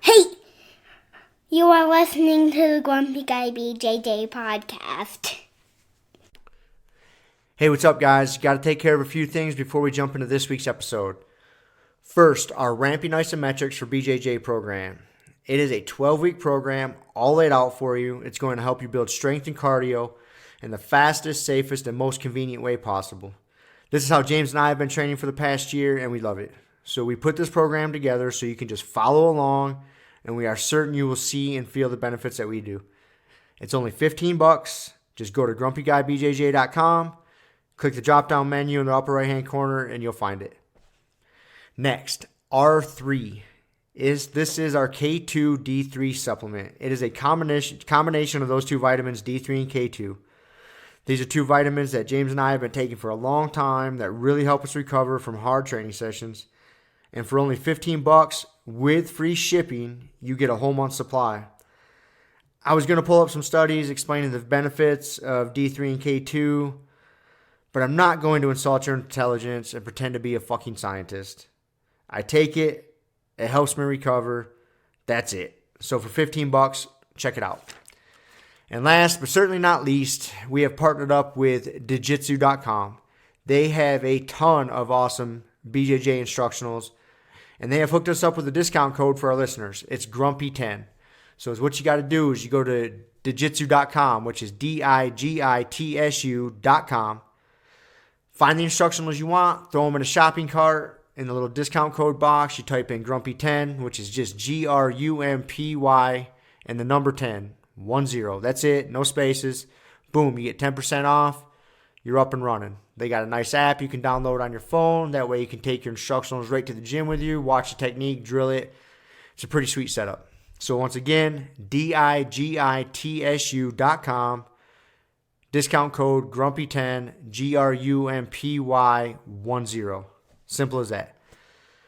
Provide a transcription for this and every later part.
Hey! You are listening to the Grumpy Guy BJJ Podcast. Hey, what's up, guys? Got to take care of a few things before we jump into this week's episode. First, our Ramping Isometrics for BJJ program. It is a 12-week program, all laid out for you. It's going to help you build strength and cardio in the fastest, safest, and most convenient way possible. This is how James and I have been training for the past year, and we love it. So we put this program together so you can just follow along, and we are certain you will see and feel the benefits that we do. It's only $15. Just go to grumpyguybjj.com, click the drop-down menu in the upper right-hand corner, and you'll find it. Next, R3. This is our K2 D3 supplement. It is a combination of those two vitamins, D3 and K2. These are two vitamins that James and I have been taking for a long time that really help us recover from hard training sessions. And for only $15 with free shipping, you get a whole month's supply. I was going to pull up some studies explaining the benefits of D3 and K2, but I'm not going to insult your intelligence and pretend to be a fucking scientist. I take it. It helps me recover. That's it. So for $15, check it out. And last but certainly not least, we have partnered up with Jiu-Jitsu.com. They have a ton of awesome BJJ instructionals, and they have hooked us up with a discount code for our listeners. It's Grumpy10. So what you got to do is you go to Jiu-Jitsu.com, which is DIGITSU.com. Find the instructionals you want, throw them in a shopping cart. In the little discount code box, you type in Grumpy10, which is just GRUMPY and the number 10, 10. That's it, no spaces. Boom, you get 10% off. You're up and running. They got a nice app you can download on your phone. That way you can take your instructionals right to the gym with you, watch the technique, drill it. It's a pretty sweet setup. So once again, DIGITSU.com. Discount code Grumpy10, GRUMPY10. Simple as that.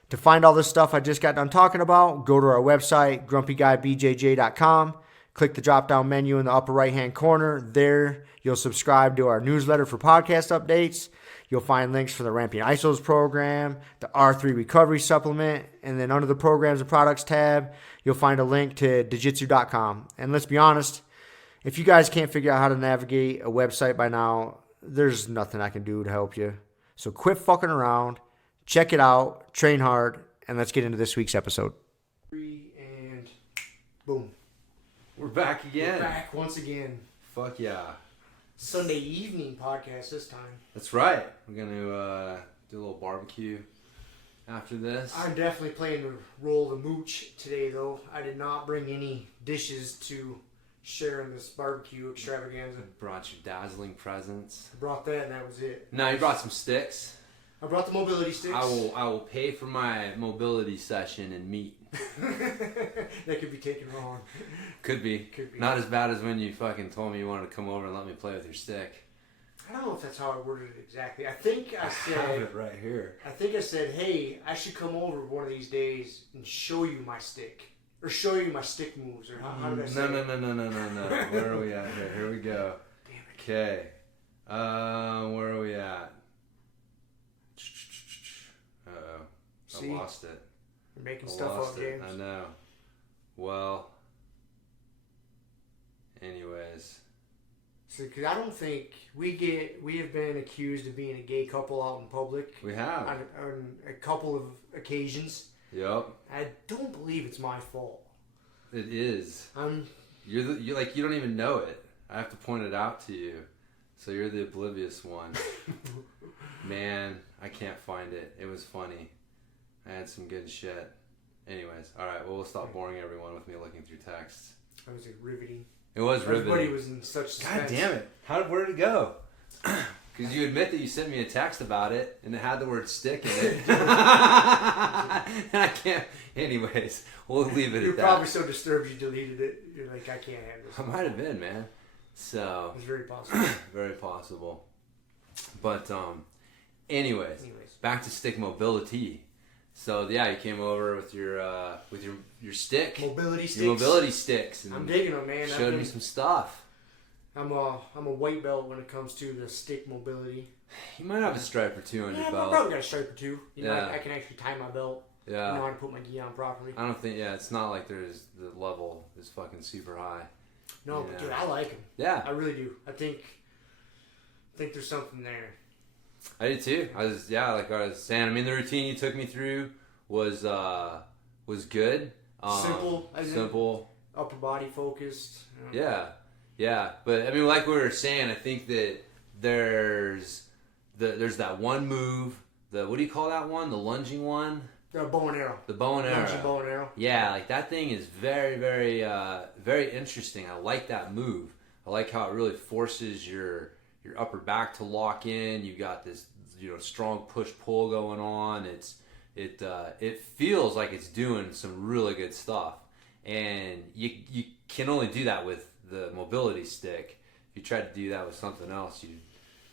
To find all this stuff I just got done talking about, go to our website, grumpyguybjj.com. Click the drop-down menu in the upper right-hand corner. There, you'll subscribe to our newsletter for podcast updates. You'll find links for the Ramping Isos program, the R3 Recovery Supplement, and then under the Programs and Products tab, you'll find a link to Jiu-Jitsu.com. And let's be honest, if you guys can't figure out how to navigate a website by now, there's nothing I can do to help you. So quit fucking around, check it out, train hard, and let's get into this week's episode. And boom. We're back again. We're back once again. Fuck yeah. Sunday evening podcast this time. That's right. We're going to do a little barbecue after this. I'm definitely playing the role of the mooch today, though. I did not bring any dishes to share in this barbecue extravaganza. Brought your dazzling presents. I brought that and that was it. No, you brought some sticks. I brought the mobility sticks. I will pay for my mobility session and meat. That could be taken wrong. Could be. Not as bad as when you fucking told me you wanted to come over and let me play with your stick. I don't know if that's how I worded it exactly. I think I said... I have it right here. I think I said, hey, I should come over one of these days and show you my stick. Or show you my stick moves. Or how did I say No. Where are we at here? Here we go. Damn it. Okay. Where are we at? Uh-oh. See? I lost it. You're making stuff up, James. I know. Well, anyways. So, because I don't think we have been accused of being a gay couple out in public. We have. On a couple of occasions. Yep. I don't believe it's my fault. It is. You're you don't even know it. I have to point it out to you. So you're the oblivious one. Man, I can't find it. It was funny. I had some good shit. Anyways, alright, well, we'll stop boring everyone with me looking through texts. That was riveting. It was riveting. Everybody was in such suspense. God damn it. Where did it go? Because you admit that you sent me a text about it, and it had the word stick in it. And I can't... Anyways, we'll leave it at that. You were probably so disturbed you deleted it. You're like, I can't handle this. I might have been, man. So... It's very possible. Very possible. But, anyways, back to stick mobility. So yeah, you came over with your stick, mobility sticks. Your mobility sticks. And I'm digging them, man. Showed me some stuff. I'm a white belt when it comes to the stick mobility. You might have a stripe or two on your belt. I probably got a stripe or two. You know, Yeah. I can actually tie my belt. Yeah. I know how to put my gi on properly. I don't think, it's not like the level is fucking super high. No, but dude, I like them. Yeah. I really do. I think there's something there. I did too. Like I was saying, I mean, the routine you took me through was good. Simple. Upper body focused. Yeah. But I mean, like we were saying, I think that there's that one move. What do you call that one? The lunging one? The bow and arrow. The bow and arrow. Lunging bow and arrow. Yeah, like that thing is very, very, very interesting. I like that move. I like how it really forces your upper back to lock in. You got this, strong push pull going on. It feels like it's doing some really good stuff, and you can only do that with the mobility stick. If you tried to do that with something else,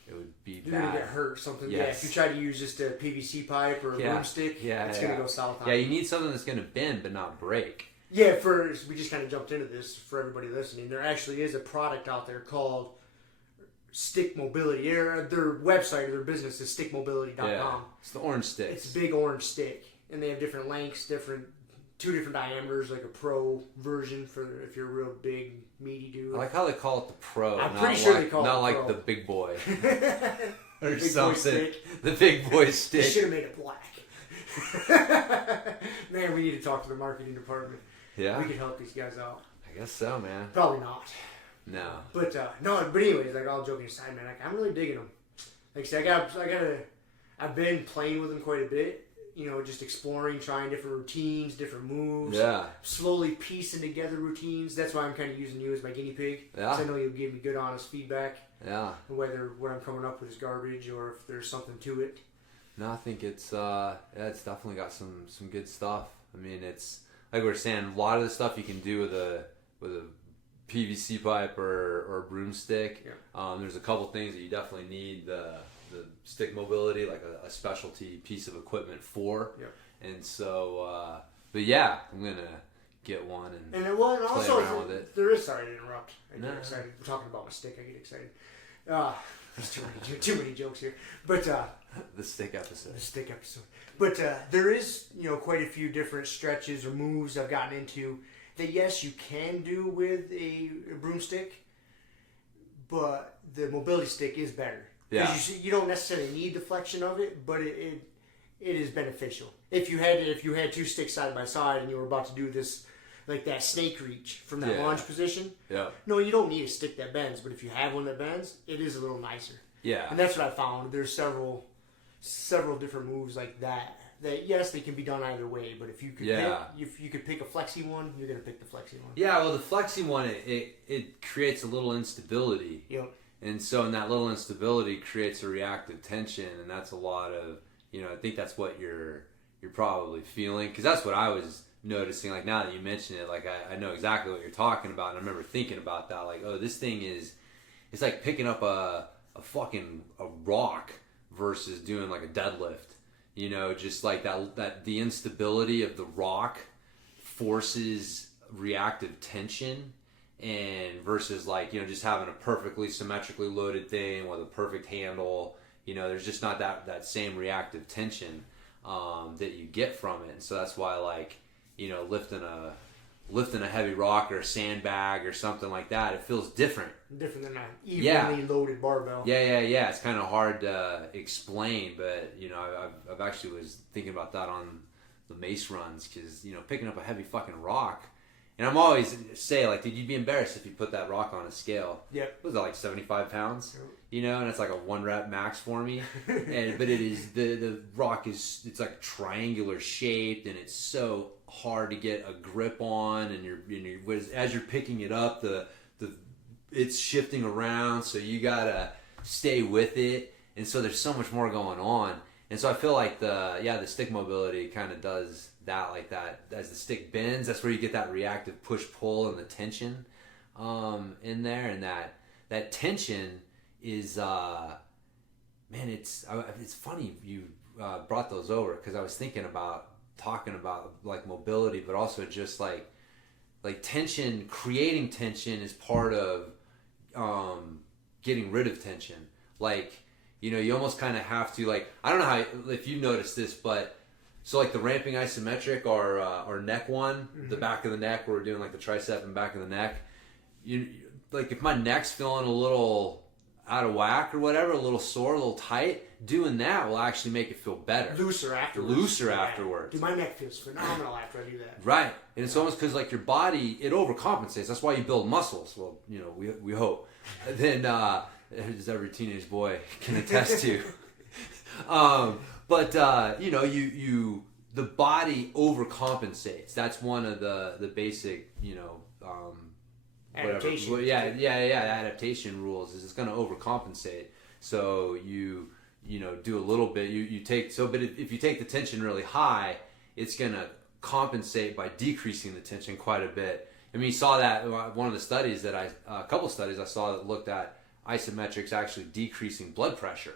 it would be You're bad. gonna get hurt or something. Yes. Yeah, if you try to use just a PVC pipe or a broomstick, it's gonna go south. Yeah, you need something that's gonna bend but not break. Yeah, we just kind of jumped into this for everybody listening. There actually is a product out there called Stick Mobility. Their website or their business is stickmobility.com. Yeah, it's the orange stick. It's a big orange stick, and they have different lengths, two different diameters, like a pro version for if you're a real big, meaty dude. I like how they call it the pro. I'm pretty sure they call it not the like pro. the big boy or Big something. boy stick. The big boy They stick. should have made it black. Man, we need to talk to the marketing department. Yeah, We could help these guys out. I guess so, man. Probably not. No. But anyways, like all joking aside, man, like I'm really digging them. Like I said, I've been playing with them quite a bit. Just exploring, trying different routines, different moves. Yeah. Slowly piecing together routines. That's why I'm kind of using you as my guinea pig. Yeah. 'Cause I know you'll give me good, honest feedback. Yeah. Whether what I'm coming up with is garbage or if there's something to it. No, I think it's definitely got some good stuff. I mean, it's like we were saying, a lot of the stuff you can do with a PVC pipe or a broomstick. Yeah. There's a couple things that you definitely need the stick mobility, like a specialty piece of equipment for. Yep. And so, but yeah, I'm gonna get one and play also around with it. there is. Sorry to interrupt. I get No. excited. We're talking about my stick. I get excited. There's too many jokes here. But the stick episode. the stick episode. But there is quite a few different stretches or moves I've gotten into that yes you can do with a broomstick, but the mobility stick is better. Yeah. You don't necessarily need the flexion of it, but it is beneficial. If you had two sticks side by side and you were about to do this, like that snake reach from that lunge position. Yeah. No, you don't need a stick that bends, but if you have one that bends, it is a little nicer. Yeah. And that's what I found. There's several different moves like that. That yes, they can be done either way, but if you could pick a flexi one, you're gonna pick the flexi one. Yeah. Well, the flexi one it creates a little instability. Yep. And so, in that little instability creates a reactive tension, and that's a lot of, I think that's what you're probably feeling, because that's what I was noticing. Like now that you mention it, like I know exactly what you're talking about, and I remember thinking about that. Like, oh, this thing it's like picking up a rock versus doing like a deadlift. Just like that the instability of the rock forces reactive tension. And versus like, just having a perfectly symmetrically loaded thing with a perfect handle, there's just not that same reactive tension that you get from it. And so that's why like, lifting a heavy rock or a sandbag or something like that, it feels different. Different than an evenly loaded barbell. Yeah. It's kind of hard to explain, but I've actually was thinking about that on the mace runs, because picking up a heavy fucking rock. And I'm always say, like, dude, you'd be embarrassed if you put that rock on a scale. Yep. What was that, like 75 pounds? Yep. And it's like a 1 rep max for me. But it is, the rock it's like triangular shaped, and it's so hard to get a grip on. And as you're picking it up, it's shifting around, so you gotta stay with it. And so there's so much more going on. And so I feel like the stick mobility kind of does that, like that. As the stick bends, that's where you get that reactive push-pull and the tension in there. And that tension is, man, it's funny you brought those over, because I was thinking about talking about like mobility, but also just like tension, creating tension is part of getting rid of tension. Like, you almost kind of have to, like, I don't know if you noticed this, but So like the ramping isometric or neck one, the back of the neck where we're doing like the tricep and back of the neck. You like if my neck's feeling a little out of whack or whatever, a little sore, a little tight, doing that will actually make it feel better. Looser afterwards. Afterwards. Dude, my neck feels phenomenal after I do that. Right. And it's almost because like your body, it overcompensates. That's why you build muscles. Well, you know, we hope. Then, as every teenage boy can attest to. You know, the body overcompensates. That's one of the basic, you know, adaptation. Adaptation rules is it's going to overcompensate. So you know, do a little bit. You take but if you take the tension really high, it's going to compensate by decreasing the tension quite a bit. I mean, you saw that one of the studies that a couple studies I saw that looked at isometrics actually decreasing blood pressure.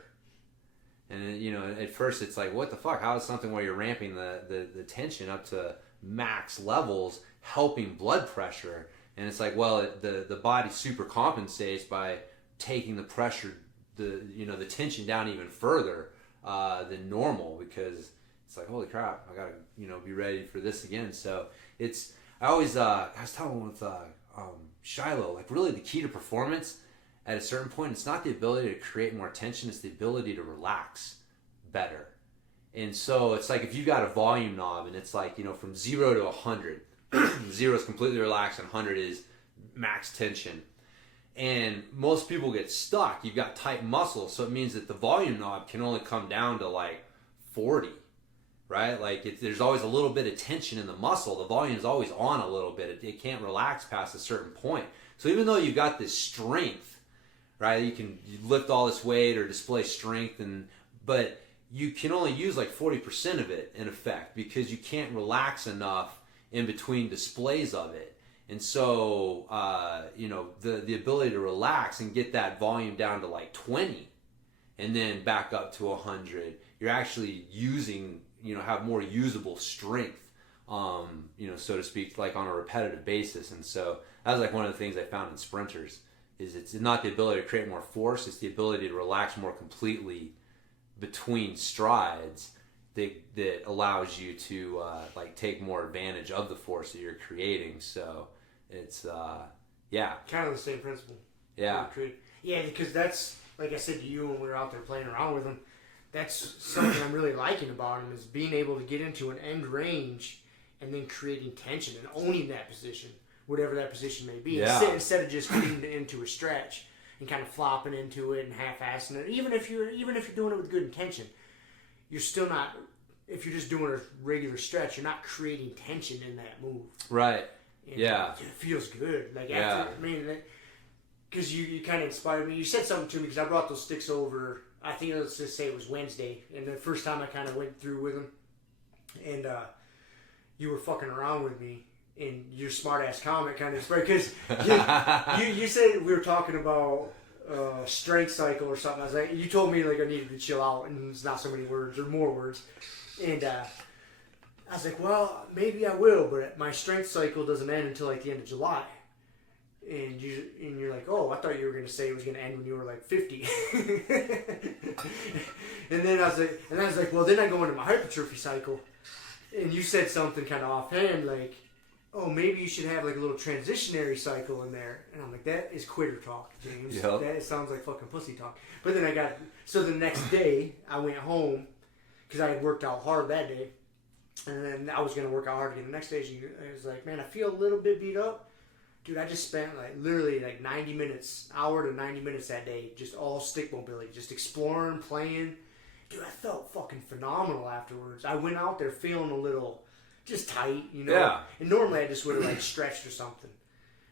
And you know, at first it's like, what the fuck? How is something where you're ramping the tension up to max levels helping blood pressure? And it's like, well, the body super compensates by taking the pressure, the tension down even further than normal, because it's like, holy crap, I gotta be ready for this again. So I was telling with Shiloh, like really the key to performance at a certain point, it's not the ability to create more tension, it's the ability to relax better. And so it's like if you got a volume knob and it's like, from 0 to 100, 0 is completely relaxed and 100 is max tension. And most people get stuck. You've got tight muscles, so it means that the volume knob can only come down to like 40, right? Like there's always a little bit of tension in the muscle. The volume is always on a little bit. It can't relax past a certain point. So even though you've got this strength, right, you lift all this weight or display strength, but you can only use like 40% of it in effect because you can't relax enough in between displays of it. And so, the ability to relax and get that volume down to like 20 and then back up to 100, you're actually using, have more usable strength, so to speak, like on a repetitive basis. And so that was like one of the things I found in sprinters is it's not the ability to create more force, it's the ability to relax more completely between strides that allows you to take more advantage of the force that you're creating. So it's kind of the same principle. Yeah, because that's, like I said to you when we were out there playing around with him, that's something I'm really liking about him, is being able to get into an end range and then creating tension and owning that position, whatever that position may be, instead of just getting into a stretch and kind of flopping into it and half-assing it. Even if you're doing it with good intention, you're still not. If you're just doing a regular stretch, you're not creating tension in that move. Right. And it feels good. Like after, because you kind of inspired me. You said something to me because I brought those sticks over. I think let's just say it was Wednesday, and the first time I kind of went through with them, and you were fucking around with me. And your smart ass comment kind of inspired, because you said we were talking about strength cycle or something. I was like, you told me like I needed to chill out and it's not so many words or more words, and I was like, well, maybe I will, but my strength cycle doesn't end until like the end of July. And you're like, oh, I thought you were gonna say it was gonna end when you were like 50. and then I was like, well, then I go into my hypertrophy cycle, and you said something kind of offhand like, oh, maybe you should have like a little transitionary cycle in there. And I'm like, that is quitter talk, James. Yep. That sounds like fucking pussy talk. But then the next day, I went home, because I had worked out hard that day. And then I was going to work out hard again the next day. I was like, man, I feel a little bit beat up. Dude, I just spent literally 90 minutes, hour to 90 minutes that day, just all stick mobility, just exploring, playing. Dude, I felt fucking phenomenal afterwards. I went out there feeling a little just tight, Yeah. And normally I just would have stretched or something.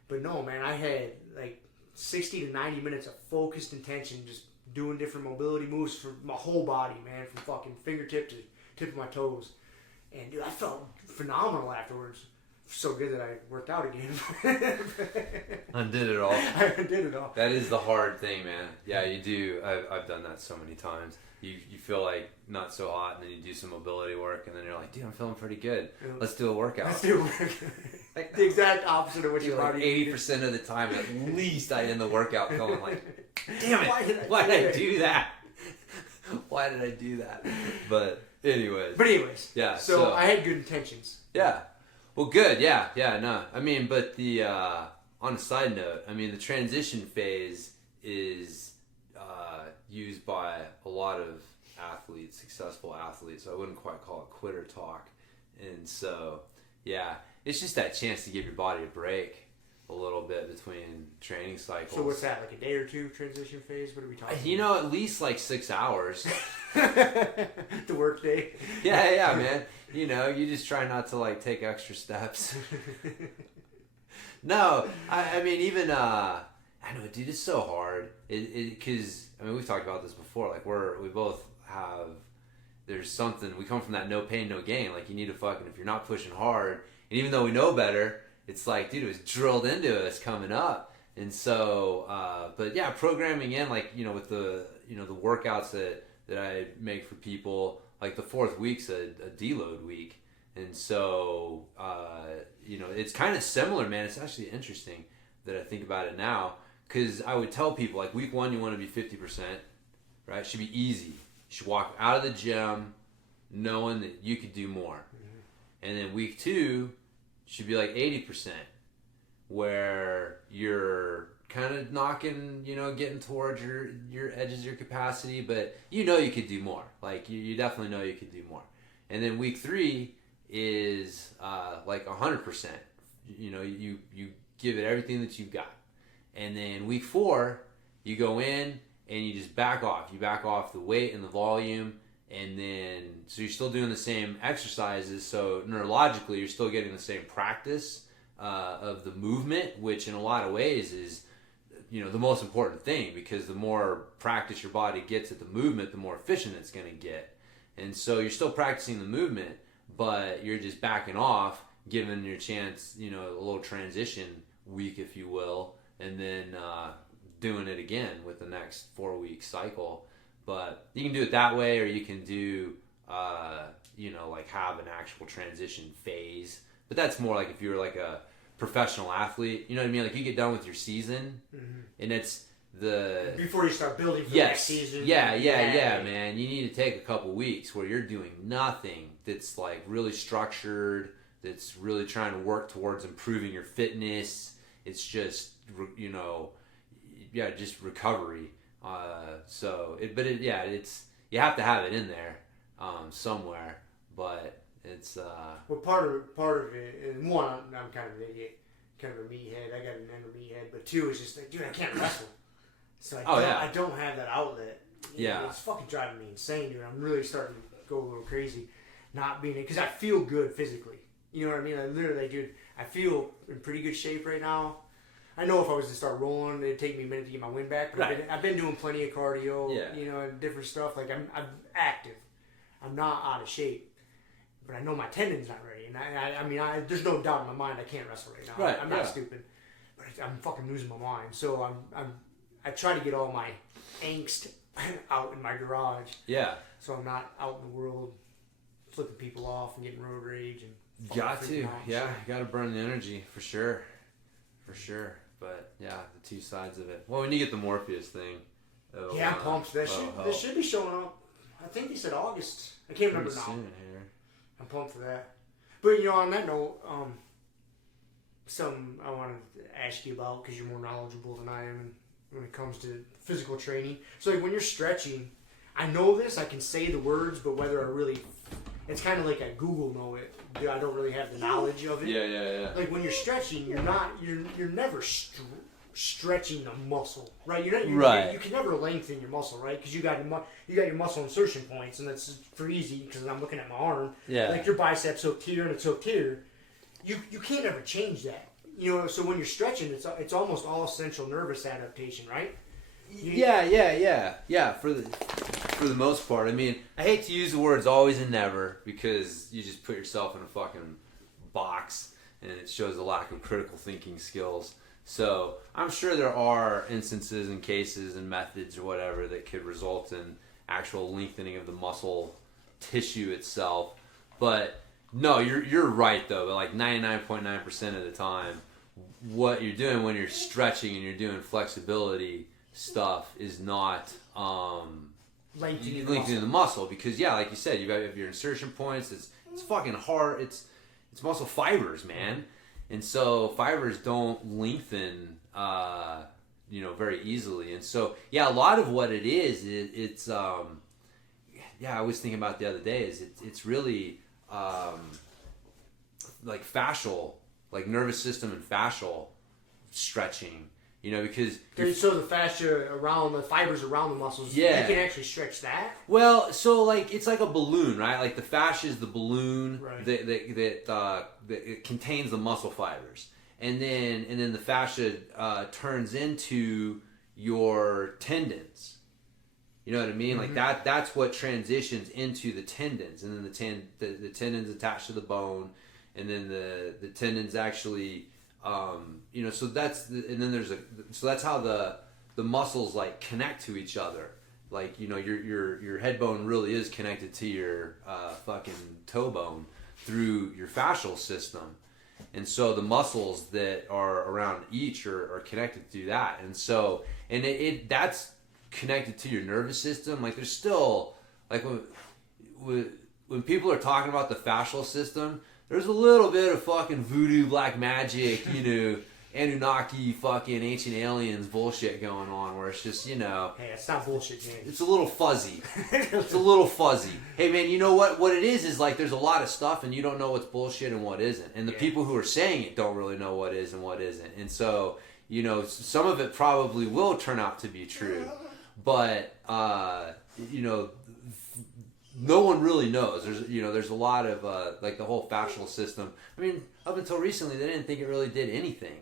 But no, man, I had 60 to 90 minutes of focused intention, just doing different mobility moves for my whole body, man, from fucking fingertip to tip of my toes. And dude, I felt phenomenal afterwards. So good that I worked out again. Undid it all. I did it all. That is the hard thing, man. Yeah, you do. I've done that so many times. You feel like not so hot, and then you do some mobility work, and then you're like, dude, I'm feeling pretty good. Let's do a workout. Let's do a workout. Like the exact opposite of what your body 80% of the time, at least I end the workout feeling like, damn it, Why did I do that? Why did I do that? But Anyways. Yeah. So I had good intentions. Yeah. Well, good. Yeah. No. I mean, but the on a side note, I mean, the transition phase is used by a lot of athletes, successful athletes. So I wouldn't quite call it quitter talk. And so, yeah, it's just that chance to give your body a break a little bit between training cycles. So what's that, like a day or two transition phase? What are we talking about? You know, at least like 6 hours. The work day. Yeah, man. You know, you just try not to like take extra steps. No, I mean, even, I know, dude, it's so hard. Because, I mean, we've talked about this before. Like, we both have, there's something, we come from that no pain, no gain. Like, you need to fucking, if you're not pushing hard, and even though we know better, it's like, dude, it was drilled into us coming up. And so, but yeah, programming in, like, you know, with the, you know, the workouts that I make for people, like the 4th week's a deload week. And so, you know, it's kind of similar, man. It's actually interesting that I think about it now, because I would tell people, like, week 1, you want to be 50%, right? It should be easy. You should walk out of the gym knowing that you could do more. Mm-hmm. And then week 2 should be like 80%, where you're kind of knocking, you know, getting towards your edges of your capacity, but you know you could do more. Like, you definitely know you could do more. And then week 3 is like 100%. You know, you give it everything that you've got. And then week 4, you go in and you just back off. You back off the weight and the volume, and then so you're still doing the same exercises. So neurologically, you're still getting the same practice of the movement, which in a lot of ways is, you know, the most important thing, because the more practice your body gets at the movement, the more efficient it's going to get. And so you're still practicing the movement, but you're just backing off, giving your chance, you know, a little transition week, if you will, and then doing it again with the next 4-week cycle. But you can do it that way, or you can do, you know, like have an actual transition phase. But that's more like if you're like a professional athlete, you know what I mean? Like, you get done with your season, mm-hmm. and it's the... Before you start building for the next season. Yeah, man. You need to take a couple weeks where you're doing nothing that's like really structured, that's really trying to work towards improving your fitness. It's just, you know, just recovery. It's, you have to have it in there somewhere, but it's... Well, part of it, and one, I'm kind of an idiot, kind of a meathead. I got an end of meathead, but 2 is just like, dude, I can't wrestle. So I don't have that outlet. Yeah. It's fucking driving me insane, dude. I'm really starting to go a little crazy not being it, because I feel good physically. You know what I mean? I literally, dude, I feel in pretty good shape right now. I know if I was to start rolling, it'd take me a minute to get my wind back, but right. I've been doing plenty of cardio, you know, and different stuff. Like, I'm active. I'm not out of shape. But I know my tendon's not ready, and I mean, there's no doubt in my mind I can't wrestle right now. Right, I'm not stupid, but I'm fucking losing my mind. So I try to get all my angst out in my garage. Yeah. So I'm not out in the world flipping people off and getting road rage and. Got to, you got to burn the energy for sure. But yeah, the 2 sides of it. Well, when you get the Morpheus thing. I'm pumped. That should be showing up. I think they said August. I can't remember now. Soon here. I'm pumped for that. But, you know, on that note, something I wanted to ask you about, because you're more knowledgeable than I am when it comes to physical training. So, like, when you're stretching, I know this, I can say the words, but whether I really, it's kind of like I Google know it. I don't really have the knowledge of it. Yeah. Like, when you're stretching, you're never stretching the muscle, right? You can never lengthen your muscle, right? Because you got your muscle insertion points, and that's for easy, because I'm looking at my arm. Yeah. Like, your biceps hooked here and it's hooked here. You can't ever change that. You know, so when you're stretching, it's almost all central nervous adaptation, right? Yeah. For the most part, I mean, I hate to use the words always and never, because you just put yourself in a fucking box, and it shows a lack of critical thinking skills. So I'm sure there are instances and cases and methods or whatever that could result in actual lengthening of the muscle tissue itself. But no, you're right though. But like 99.9% of the time, what you're doing when you're stretching and you're doing flexibility stuff is not lengthening the muscle because like you said, you have your insertion points. It's fucking hard. It's muscle fibers, man, and so fibers don't lengthen, very easily. And so a lot of what it is, it's I was thinking about the other day is it's really like fascial, like nervous system and fascial stretching. Because so the fascia around the fibers around the muscles, you can actually stretch that. Well, so like it's like a balloon, right? Like the fascia is the balloon that it contains the muscle fibers, and then the fascia turns into your tendons. You know what I mean? Mm-hmm. Like that's what transitions into the tendons, and then the tendons attached to the bone, and then the tendons actually. So that's that's how the muscles like connect to each other. Like, your head bone really is connected to your fucking toe bone through your fascial system. And so the muscles that are around each are connected through that. And so, that's connected to your nervous system. Like there's still, like when people are talking about the fascial system, there's a little bit of fucking voodoo, black magic, Anunnaki, fucking ancient aliens bullshit going on where it's just, Hey, it's not bullshit, James. It's a little fuzzy. It's a little fuzzy. Hey, man, you know what? What it is like there's a lot of stuff and you don't know what's bullshit and what isn't. And the people who are saying it don't really know what is and what isn't. And so, some of it probably will turn out to be true. But, no one really knows. There's a lot of like the whole fascial system. I mean, up until recently, they didn't think it really did anything.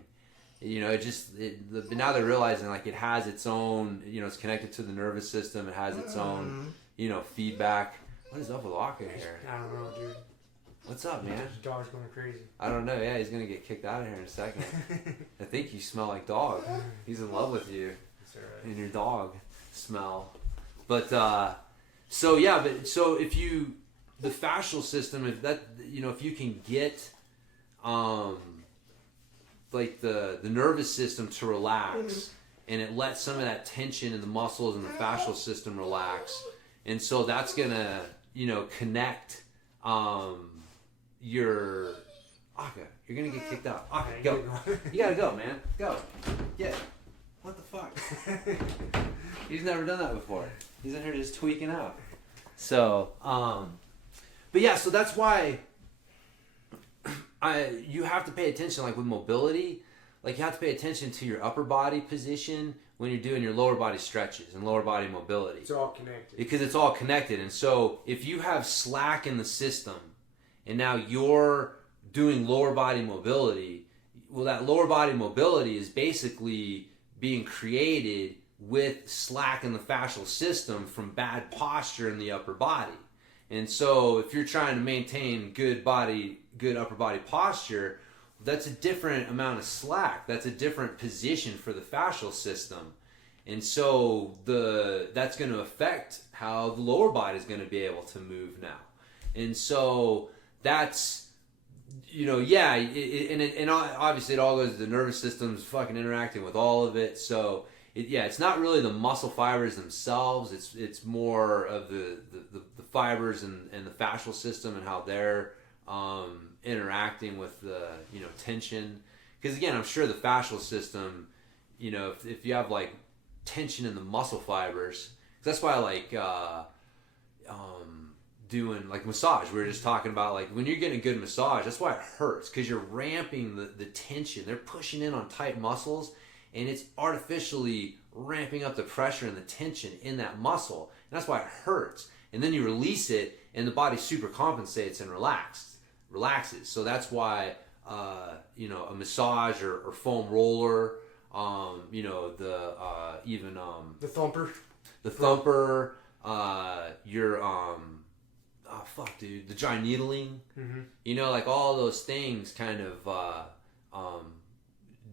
But now they're realizing like it has its own. It's connected to the nervous system. It has its own. Feedback. What is up with Waka here? I don't know, dude. What's up, man? His dog's going crazy. I don't know. Yeah, he's gonna get kicked out of here in a second. I think you smell like dog. He's in love with you. That's all right. And your dog smell. But so if the fascial system, if you can get like the nervous system to relax and it lets some of that tension in the muscles and the fascial system relax, and so that's gonna connect your Aka, you're gonna get kicked out. Aka, go. You gotta go, man. Go. Yeah. What the fuck? He's never done that before. He's in here just tweaking out. So, so that's why you have to pay attention, like with mobility, like you have to pay attention to your upper body position when you're doing your lower body stretches and lower body mobility. It's all connected. Because it's all connected. And so if you have slack in the system and now you're doing lower body mobility, well, that lower body mobility is basically being created with slack in the fascial system from bad posture in the upper body. And so if you're trying to maintain good upper body posture, that's a different amount of slack. That's a different position for the fascial system. And so that's going to affect how the lower body is going to be able to move now. And so that's, and obviously it all goes to the nervous system's fucking interacting with all of it. So it's not really the muscle fibers themselves. It's more of the fibers and the fascial system and how they're interacting with the tension. Because again, I'm sure the fascial system, if you have like tension in the muscle fibers, that's why I like doing like massage. We were just talking about like when you're getting a good massage, that's why it hurts, because you're ramping the tension. They're pushing in on tight muscles, and it's artificially ramping up the pressure and the tension in that muscle, and that's why it hurts. And then you release it, and the body super compensates and relaxes. So that's why a massage or foam roller, the thumper, the dry needling, like all those things kind of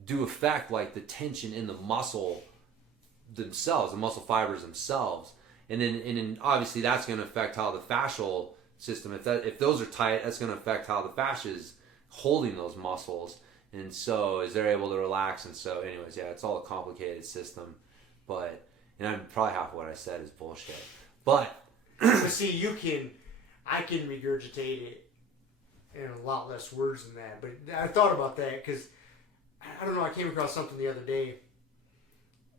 do affect like the tension in the muscle themselves, the muscle fibers themselves, and then obviously that's going to affect how the fascial system, if those are tight, that's going to affect how the fascia is holding those muscles, and so as they're able to relax. And so anyways, it's all a complicated system, and I'm probably half of what I said is bullshit, But see, I can regurgitate it in a lot less words than that. But I thought about that because, I don't know, I came across something the other day,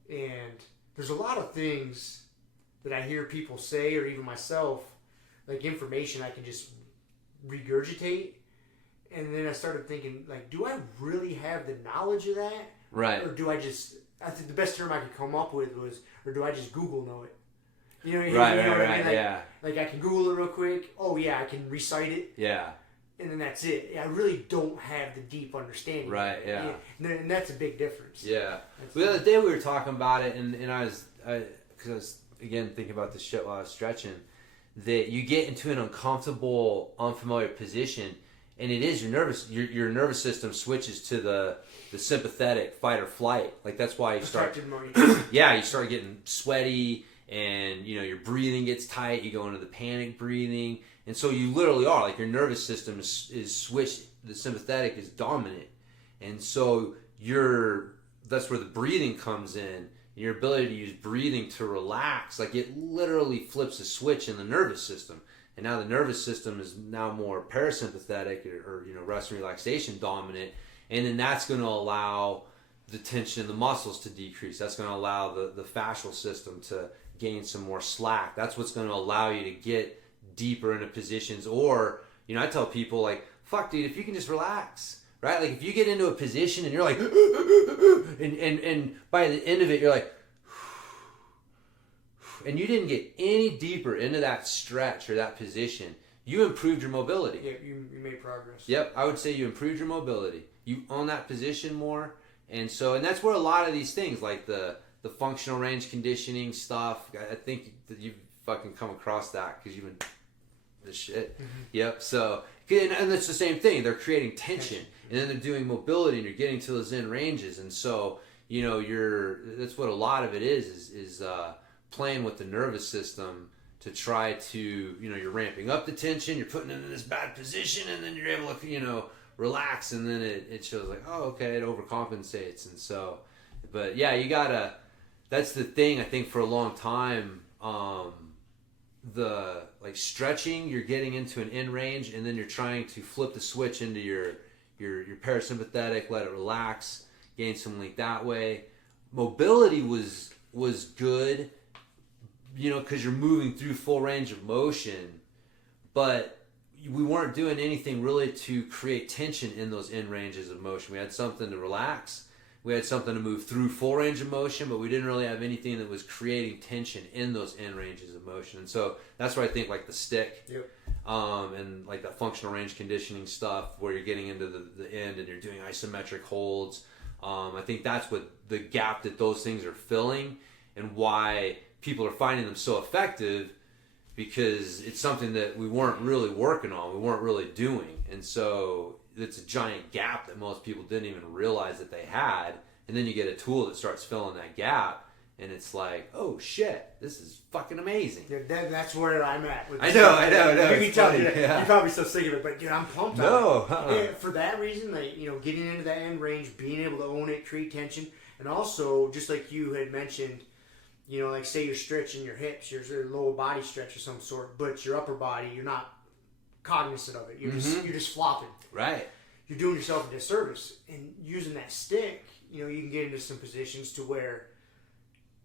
and there's a lot of things that I hear people say, or even myself, like information I can just regurgitate. And then I started thinking, like, do I really have the knowledge of that? Right. Or do I just, I think the best term I could come up with was, or do I just Google know it? You know, right, you know what I mean? Like, yeah. Like I can Google it real quick. Oh yeah, I can recite it. Yeah. And then that's it. I really don't have the deep understanding. Right, yeah. And that's a big difference. Yeah. The other day we were talking about it, and because I was, again, thinking about this shit while I was stretching, that you get into an uncomfortable, unfamiliar position, and it is your nervous system switches to the sympathetic fight or flight. Like, that's why you start... Yeah, you start getting sweaty, and, you know, your breathing gets tight, you go into the panic breathing, and so you literally are, like, your nervous system is switched, the sympathetic is dominant, and so that's where the breathing comes in, your ability to use breathing to relax, like, it literally flips a switch in the nervous system, and now the nervous system is now more parasympathetic, or you know, rest and relaxation dominant, and then that's going to allow the tension in the muscles to decrease, that's going to allow the fascial system to gain some more slack. That's what's going to allow you to get deeper into positions. Or, you know, I tell people, like, fuck, dude, if you can just relax, right? Like, if you get into a position and you're like, and by the end of it, you're like, and you didn't get any deeper into that stretch or that position, you improved your mobility. Yeah, you made progress. Yep, I would say you improved your mobility. You own that position more. And that's where a lot of these things, like the functional range conditioning stuff, I think that you've fucking come across that because you've been this shit. Mm-hmm. Yep. So, and it's the same thing. They're creating tension, and then they're doing mobility, and you're getting to those in ranges. And so, you know, that's what a lot of it is playing with the nervous system to try to, you know, you're ramping up the tension, you're putting it in this bad position, and then you're able to, you know, relax, and then it shows like, oh, okay, it overcompensates. And so, but yeah, you gotta, that's the thing, I think, for a long time, the, like, stretching, you're getting into an in range, and then you're trying to flip the switch into your parasympathetic, let it relax, gain some length that way. Mobility was good, you know, because you're moving through full range of motion, but we weren't doing anything really to create tension in those in ranges of motion. We had something to relax. We had something to move through full range of motion, but we didn't really have anything that was creating tension in those in ranges of motion. And so that's where I think, like, the stick, yep. And like that functional range conditioning stuff where you're getting into the end and you're doing isometric holds. I think that's what the gap that those things are filling, and why people are finding them so effective, because it's something that we weren't really working on, we weren't really doing. And so it's a giant gap that most people didn't even realize that they had. And then you get a tool that starts filling that gap, and it's like, oh shit, this is fucking amazing. Yeah, that's where I'm at. With I know. You can tell you're probably so sick of it, but dude, I'm pumped on it. Yeah, for that reason, like, you know, getting into that end range, being able to own it, create tension, and also, just like you had mentioned, you know, like, say you're stretching your hips, your lower body stretch of some sort, but your upper body, you're not cognizant of it. You're just flopping. Right. You're doing yourself a disservice. And using that stick, you know, you can get into some positions to where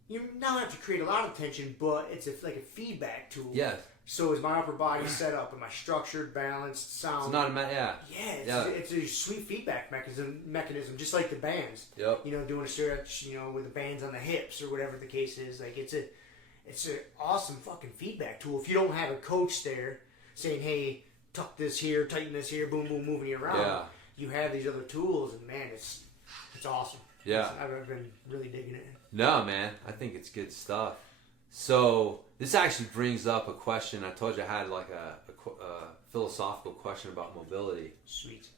you now have to create a lot of tension, but it's like a feedback tool. Yes. So is my upper body set up? Am I structured, balanced, sound? It's not it's a sweet feedback mechanism, just like the bands. Yep. You know, doing a stretch, you know, with the bands on the hips or whatever the case is. Like, it's an awesome fucking feedback tool. If you don't have a coach there saying, hey, tuck this here, tighten this here, boom, boom, moving you around, you have these other tools, and man, it's awesome. Yeah. I've been really digging it. No, man, I think it's good stuff. So this actually brings up a question. I told you I had like a philosophical question about mobility. Sweet.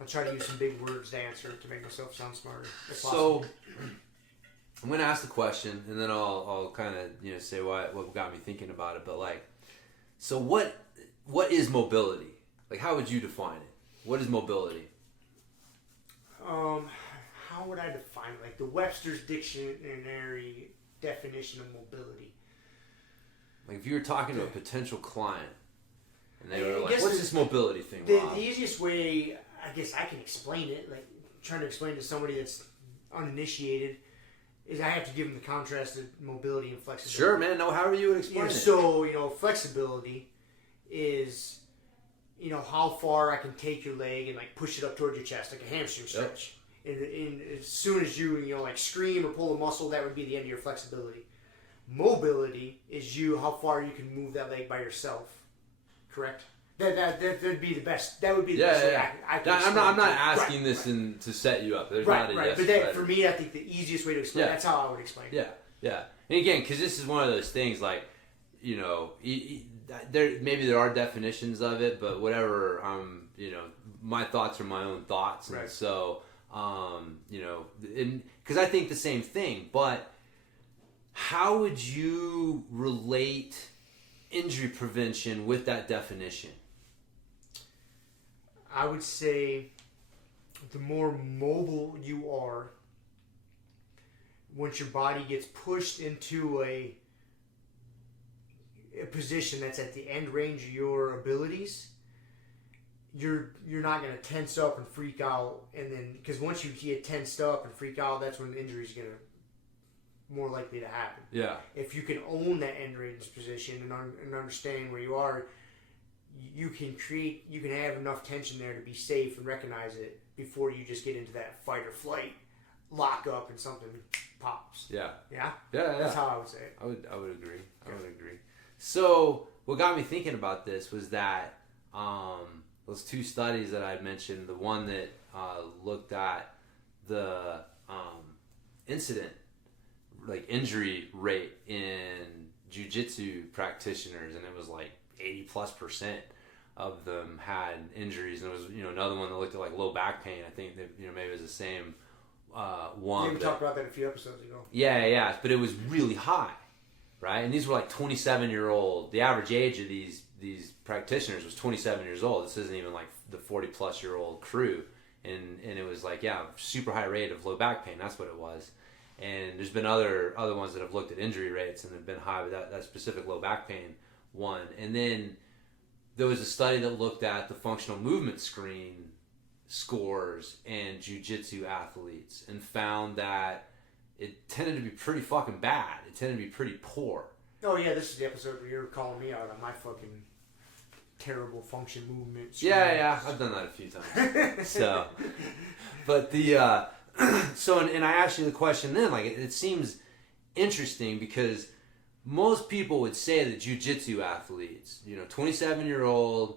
I'll try to use some big words to answer it to make myself sound smarter. So I'm going to ask the question, and then I'll kind of, you know, say what got me thinking about it. But, like, so what is mobility? Like, how would you define it? What is mobility? How would I define it? Like the Webster's Dictionary definition of mobility. Like if you were talking to a potential client and they were I like, guess what's this mobility thing, The Rob? easiest way, I guess I can explain it, like trying to explain to somebody that's uninitiated, is I have to give them the contrast of mobility and flexibility. Sure, man. No, however you would explain it. So, flexibility is, how far I can take your leg and like push it up towards your chest, like a hamstring stretch. And as soon as you, like scream or pull a muscle, that would be the end of your flexibility. Mobility is how far you can move that leg by yourself. Correct? That'd be the best. That would be the best way I can I'm not explain it. asking this to set you up. There's Right, not a right. yes But or that, right. for me, I think the easiest way to explain that's how I would explain it. Yeah. And again, because this is one of those things like, there are definitions of it, but whatever, my thoughts are my own thoughts. And so, because I think the same thing, but how would you relate injury prevention with that definition? I would say the more mobile you are, once your body gets pushed into a position that's at the end range of your abilities, you're not going to tense up and freak out, and then because once you get tensed up and freak out, that's when the injury is going to more likely to happen. Yeah. If you can own that end range position and understand where you are, you can have enough tension there to be safe and recognize it before you just get into that fight or flight lock up and something pops. Yeah. Yeah? Yeah. That's how I would say it. I would agree. I would agree. So what got me thinking about this was that those two studies that I mentioned, the one that looked at the incident, like injury rate in jiu-jitsu practitioners, and it was like 80+% of them had injuries, and it was another one that looked at like low back pain. I think that maybe it was the same one. Yeah, we talked about that a few episodes ago. Yeah, but it was really high, right? And these were like 27-year-old. The average age of these practitioners was 27 years old. This isn't even like the 40+-year-old crew, and it was like super high rate of low back pain. That's what it was. And there's been other ones that have looked at injury rates and have been high, but that specific low back pain one. And then there was a study that looked at the functional movement screen scores and jiu-jitsu athletes and found that it tended to be pretty fucking bad. It tended to be pretty poor. Oh yeah, this is the episode where you're calling me out on my fucking terrible function movement. Yeah, I've done that a few times. So, but and I asked you the question then, like it seems interesting because most people would say that jiu-jitsu athletes, 27-year-old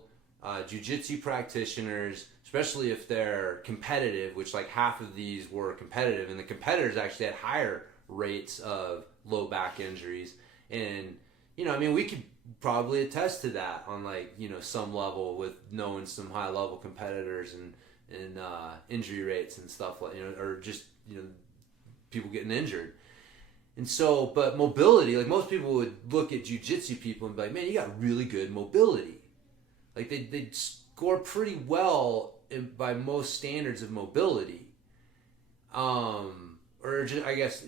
jiu-jitsu practitioners, especially if they're competitive, which like half of these were competitive, and the competitors actually had higher rates of low back injuries. And, we could probably attest to that on like, some level with knowing some high level competitors and injury rates and stuff like, or just, people getting injured. And so, but mobility, like most people would look at jiu-jitsu people and be like, man, you got really good mobility. Like they'd score pretty well by most standards of mobility. Or just, I guess,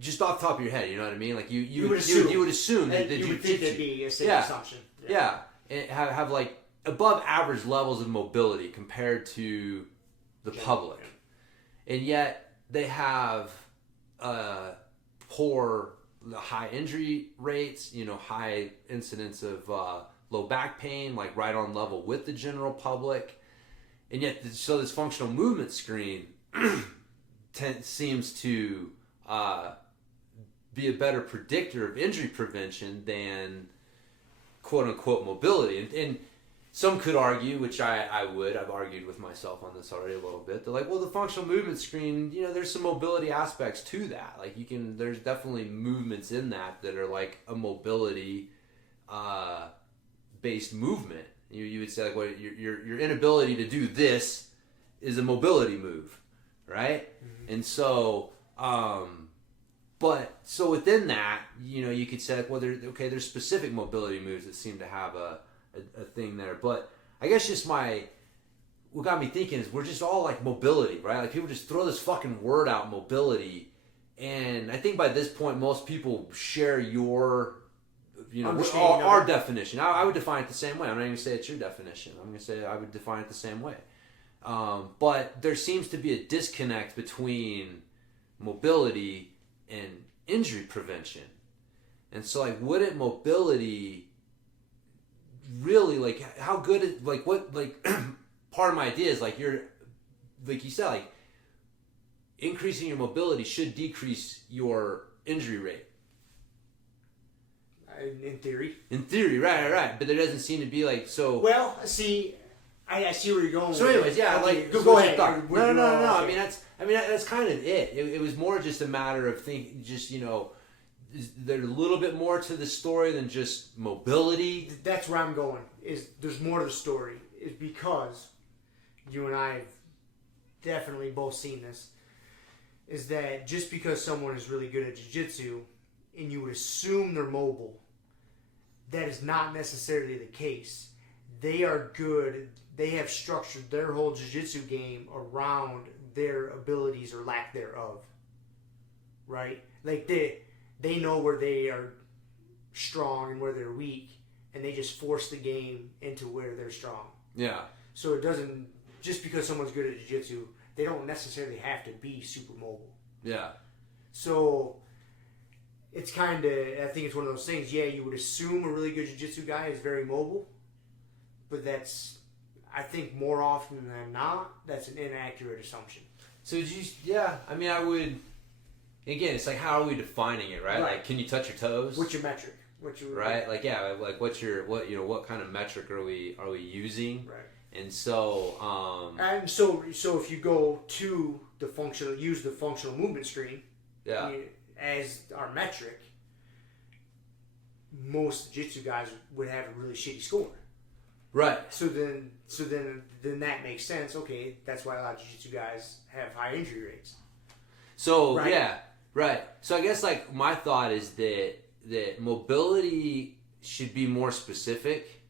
just off the top of your head, you know what I mean? Like you would assume that you would think that'd be a safe assumption. Yeah. And have like above average levels of mobility compared to the public. And yet they have poor, high injury rates, high incidence of low back pain, like right on level with the general public. And yet, so this functional movement screen seems to be a better predictor of injury prevention than quote-unquote mobility. And some could argue, which I've argued with myself on this already a little bit, they're like, well, the functional movement screen, there's some mobility aspects to that. Like there's definitely movements in that are like a mobility based movement. You would say like, well, your inability to do this is a mobility move, right? Mm-hmm. And so, so within that, you could say like, well, there's specific mobility moves that seem to have a thing there. But I guess just what got me thinking is we're just all like mobility, right? Like people just throw this fucking word out, mobility. And I think by this point, most people share your our definition. I would define it the same way. I'm not even going to say it's your definition. I'm going to say I would define it the same way. But there seems to be a disconnect between mobility and injury prevention. And so, like, wouldn't mobility really, like, how good is, like, what, like, part of my idea is, like, like you said, like, increasing your mobility should decrease your injury rate. In theory. In theory, right. But there doesn't seem to be, like, so... Well, see, I see where you're going. So anyways, yeah, like... Go ahead. No. I mean, that's kind of it. It was more just a matter of is there a little bit more to the story than just mobility? That's where I'm going. There's more to the story. Is because you and I have definitely both seen this. Is that just because someone is really good at jiu-jitsu and you would assume they're mobile, that is not necessarily the case. They are good. They have structured their whole jiu-jitsu game around their abilities or lack thereof. Right? Like they know where they are strong and where they're weak, and they just force the game into where they're strong. Yeah. So it doesn't, just because someone's good at jiu-jitsu, they don't necessarily have to be super mobile. Yeah. So it's kind of, I think it's one of those things, yeah, you would assume a really good jiu-jitsu guy is very mobile, but that's, I think more often than not, that's an inaccurate assumption. So I mean, I would... Again, it's like, how are we defining it, right? Like, can you touch your toes? What's your metric? Right? Like, yeah, like what kind of metric are we using? Right. And so, so if you go to use the functional movement screen, yeah, as our metric, most jiu-jitsu guys would have a really shitty score. Right. So then that makes sense. Okay, that's why a lot of jiu-jitsu guys have high injury rates. So yeah. Right. So I guess, like, my thought is that mobility should be more specific,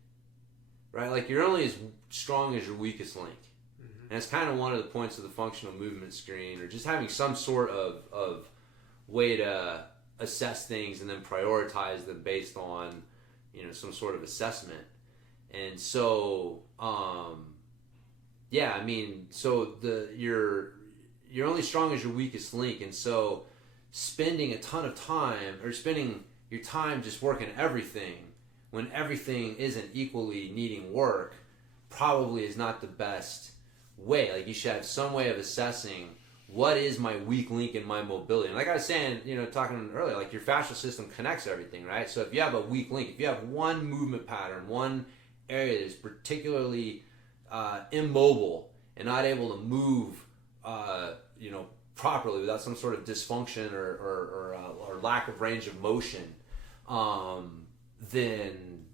right? Like, you're only as strong as your weakest link. Mm-hmm. And it's kind of one of the points of the functional movement screen, or just having some sort of way to assess things and then prioritize them based on, some sort of assessment. And so, yeah, I mean, so you're only strong as your weakest link, and so spending a ton of time, or spending your time just working everything when everything isn't equally needing work, probably is not the best way. Like, you should have some way of assessing what is my weak link in my mobility. And like I was saying, talking earlier, like, your fascial system connects everything, right? So if you have a weak link, if you have one movement pattern, one area that is particularly immobile and not able to move, properly without some sort of dysfunction or lack of range of motion, then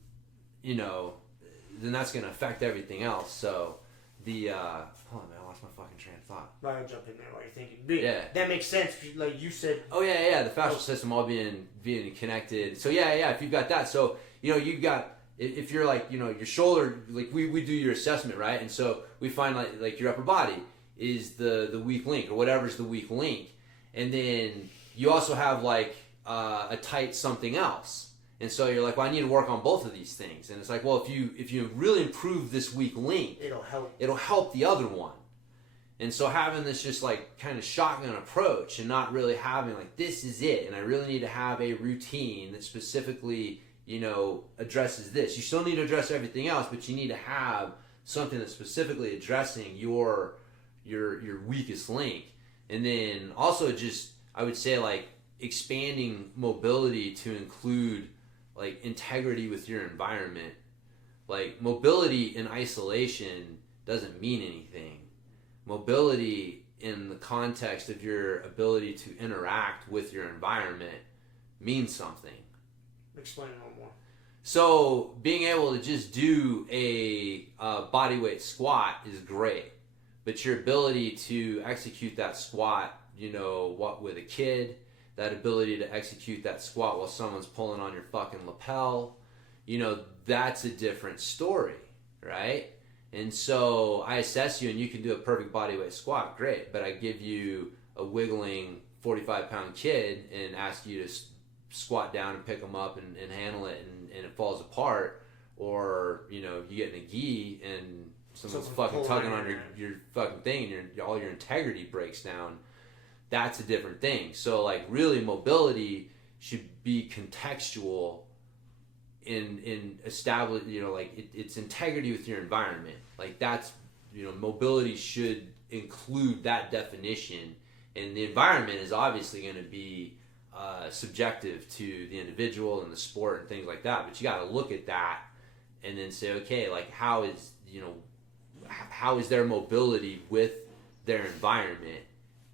that's going to affect everything else. So hold on, man, I lost my fucking train of thought. I'll jump in there while you're thinking. Yeah, that makes sense. Like you said. Oh yeah, the fascial system all being connected. So yeah, if you've got that, so you've got. If you're like, your shoulder, like we do your assessment, right? And so we find like your upper body is the weak link, or whatever's the weak link. And then you also have like a tight something else. And so you're like, well, I need to work on both of these things. And it's like, well, if you really improve this weak link, it'll help the other one. And so having this just like kind of shotgun approach, and not really having like, this is it, and I really need to have a routine that specifically addresses this. You still need to address everything else, but you need to have something that's specifically addressing your weakest link. And then also just, I would say, like, expanding mobility to include like integrity with your environment. Like, mobility in isolation doesn't mean anything. Mobility in the context of your ability to interact with your environment means something. Explain a little more. So being able to just do a bodyweight squat is great, but your ability to execute that squat, with a kid, that ability to execute that squat while someone's pulling on your fucking lapel, that's a different story, right? And so I assess you and you can do a perfect bodyweight squat, great, but I give you a wiggling 45-pound kid and ask you to squat down and pick them up and handle it and it falls apart, or you get in a gi and someone's fucking tugging on your fucking thing and all your integrity breaks down. That's a different thing. So like really mobility should be contextual in establish, like it's integrity with your environment. Like that's, mobility should include that definition, and the environment is obviously going to be subjective to the individual and the sport and things like that. But you got to look at that and then say, okay, like how is their mobility with their environment,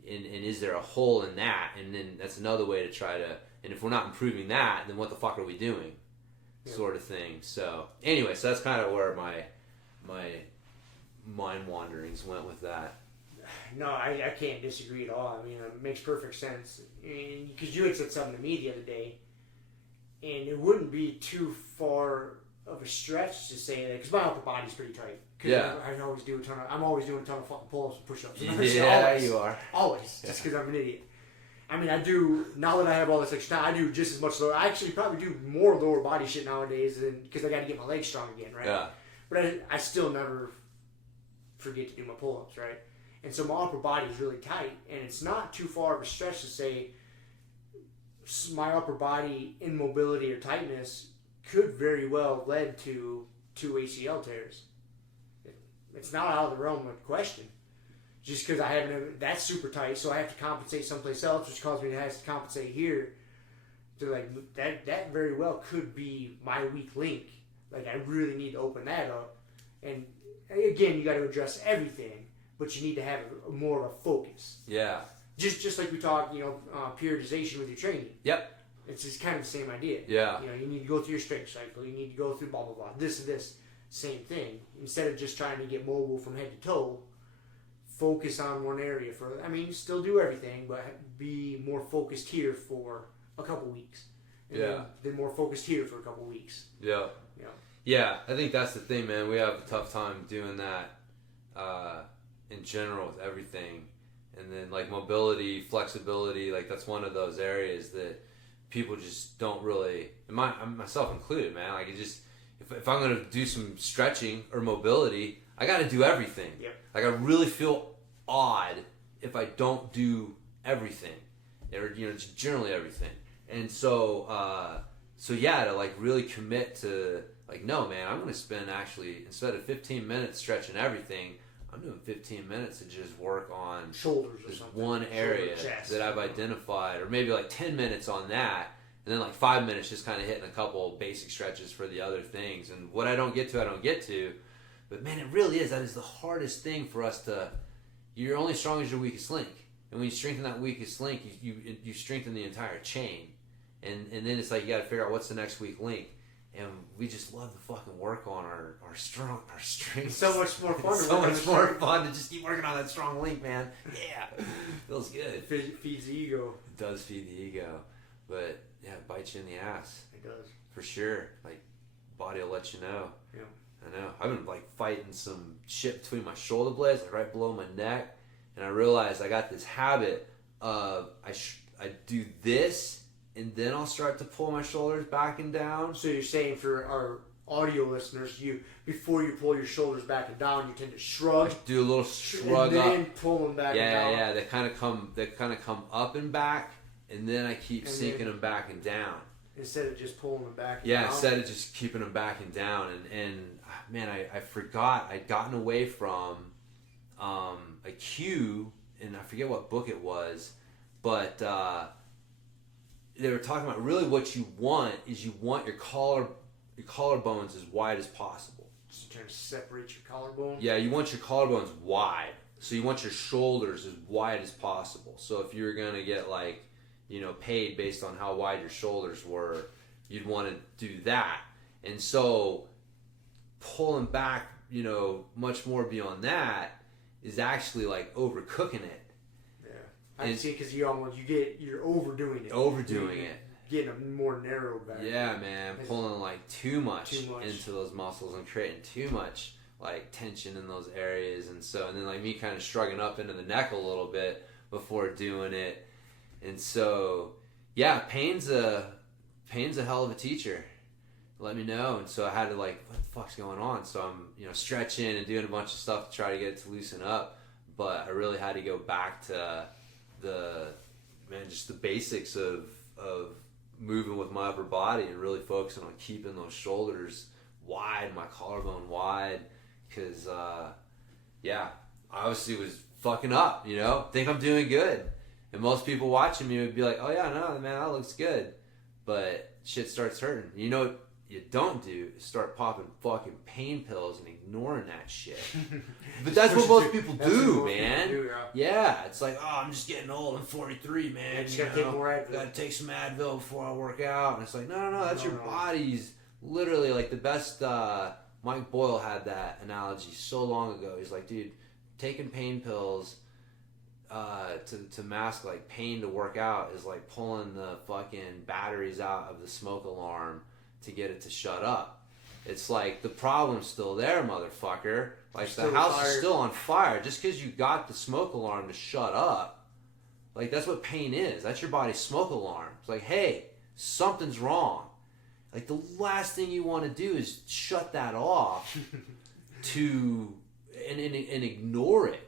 and is there a hole in that? And then that's another way to try to. And if we're not improving that, then what the fuck are we doing? Yeah. Sort of thing. So anyway, so that's kind of where my mind wanderings went with that. No, I can't disagree at all. I mean, it makes perfect sense. Because you had said something to me the other day, and it wouldn't be too far of a stretch to say that, because my upper body's pretty tight. Yeah. I'm always doing a ton of fucking pull-ups and push-ups. Yeah, always, you are. Always, just because I'm an idiot. I mean, I do, now that I have all this extra time, I do just as much lower. I actually probably do more lower body shit nowadays because I got to get my legs strong again, right? Yeah. But I still never forget to do my pull-ups, right? And so my upper body is really tight, and it's not too far of a stretch to say my upper body immobility or tightness could very well lead to 2 ACL tears. It's not out of the realm of question. Just because that's super tight, so I have to compensate someplace else, which causes me to have to compensate here. So like that very well could be my weak link. Like I really need to open that up. And again, you got to address everything, but you need to have more of a focus. Yeah. Just like we talk, periodization with your training. Yep. It's just kind of the same idea. Yeah. You need to go through your strength cycle. You need to go through blah blah blah. This and this, same thing. Instead of just trying to get mobile from head to toe, focus on one area still do everything, but be more focused here for a couple weeks. And then more focused here for a couple weeks. Yeah. Yeah. Yeah, I think that's the thing, man. We have a tough time doing that in general with everything. And then like mobility, flexibility, like that's one of those areas that people just don't really, myself included, man. Like it just, if I'm going to do some stretching or mobility, I got to do everything. Yep. Like I really feel odd if I don't do everything, or just generally everything. And so to like really commit to like, no man, I'm going to spend actually, instead of 15 minutes stretching everything, I'm doing 15 minutes to just work on shoulders or this something. one area that I've identified, or maybe like 10 minutes on that, and then like 5 minutes just kind of hitting a couple basic stretches for the other things. And what I don't get to, I don't get to. But man, it really is. That is the hardest thing for us to. You're only strong as your weakest link, and when you strengthen that weakest link, you strengthen the entire chain, and then it's like you got to figure out what's the next weak link, and we just love to fucking work on our strength. So much more fun. So much more fun to just keep working on that strong link, man. Yeah, feels good. It feeds the ego. It does feed the ego, but yeah, it bites you in the ass. It does for sure. Like body will let you know. Yeah. I know. I've been like fighting some shit between my shoulder blades, like right below my neck, and I realized I got this habit of I do this, and then I'll start to pull my shoulders back and down. So you're saying for our audio listeners, before you pull your shoulders back and down, you tend to shrug. Do a little shrug and then up. Pull them back and down. Yeah. They kind of come up and back, and then I keep sinking them back and down. Instead of just pulling them back and down. down. Instead of just keeping them back and down. And man, I forgot I'd gotten away from a cue, and I forget what book it was, but they were talking about really what you want is you want your collarbones as wide as possible. So you're trying to separate your collarbone? Yeah, you want your collarbones wide. So you want your shoulders as wide as possible. So if you're going to get paid based on how wide your shoulders were, you'd want to do that. And so pulling back, much more beyond that is actually like overcooking it. Yeah. I can see it because you're overdoing it. Overdoing it. Getting a more narrow back. Yeah, man. Pulling like too much into those muscles and creating too much like tension in those areas. And then like me kind of shrugging up into the neck a little bit before doing it. And so, yeah, pain's a pain's a hell of a teacher. Let me know. And so I had to like, what the fuck's going on? So I'm, stretching and doing a bunch of stuff to try to get it to loosen up. But I really had to go back to just the basics of moving with my upper body and really focusing on keeping those shoulders wide, my collarbone wide. Because, I obviously was fucking up, think I'm doing good. And most people watching me would be like, oh yeah, no, man, that looks good. But shit starts hurting. You know what you don't do is start popping fucking pain pills and ignoring that shit. But that's what most people do, man. Yeah, it's like, oh, I'm just getting old. I'm 43, man. You gotta take more Advil. Gotta take some Advil before I work out. And it's like, no, that's your body's literally like the best. Mike Boyle had that analogy so long ago. He's like, dude, taking pain pills to mask like pain to work out is like pulling the fucking batteries out of the smoke alarm to get it to shut up. It's like the problem's still there, motherfucker. Like the house is still on fire. Just because you got the smoke alarm to shut up, like that's what pain is. That's your body's smoke alarm. It's like, hey, something's wrong. Like the last thing you want to do is shut that off and ignore it.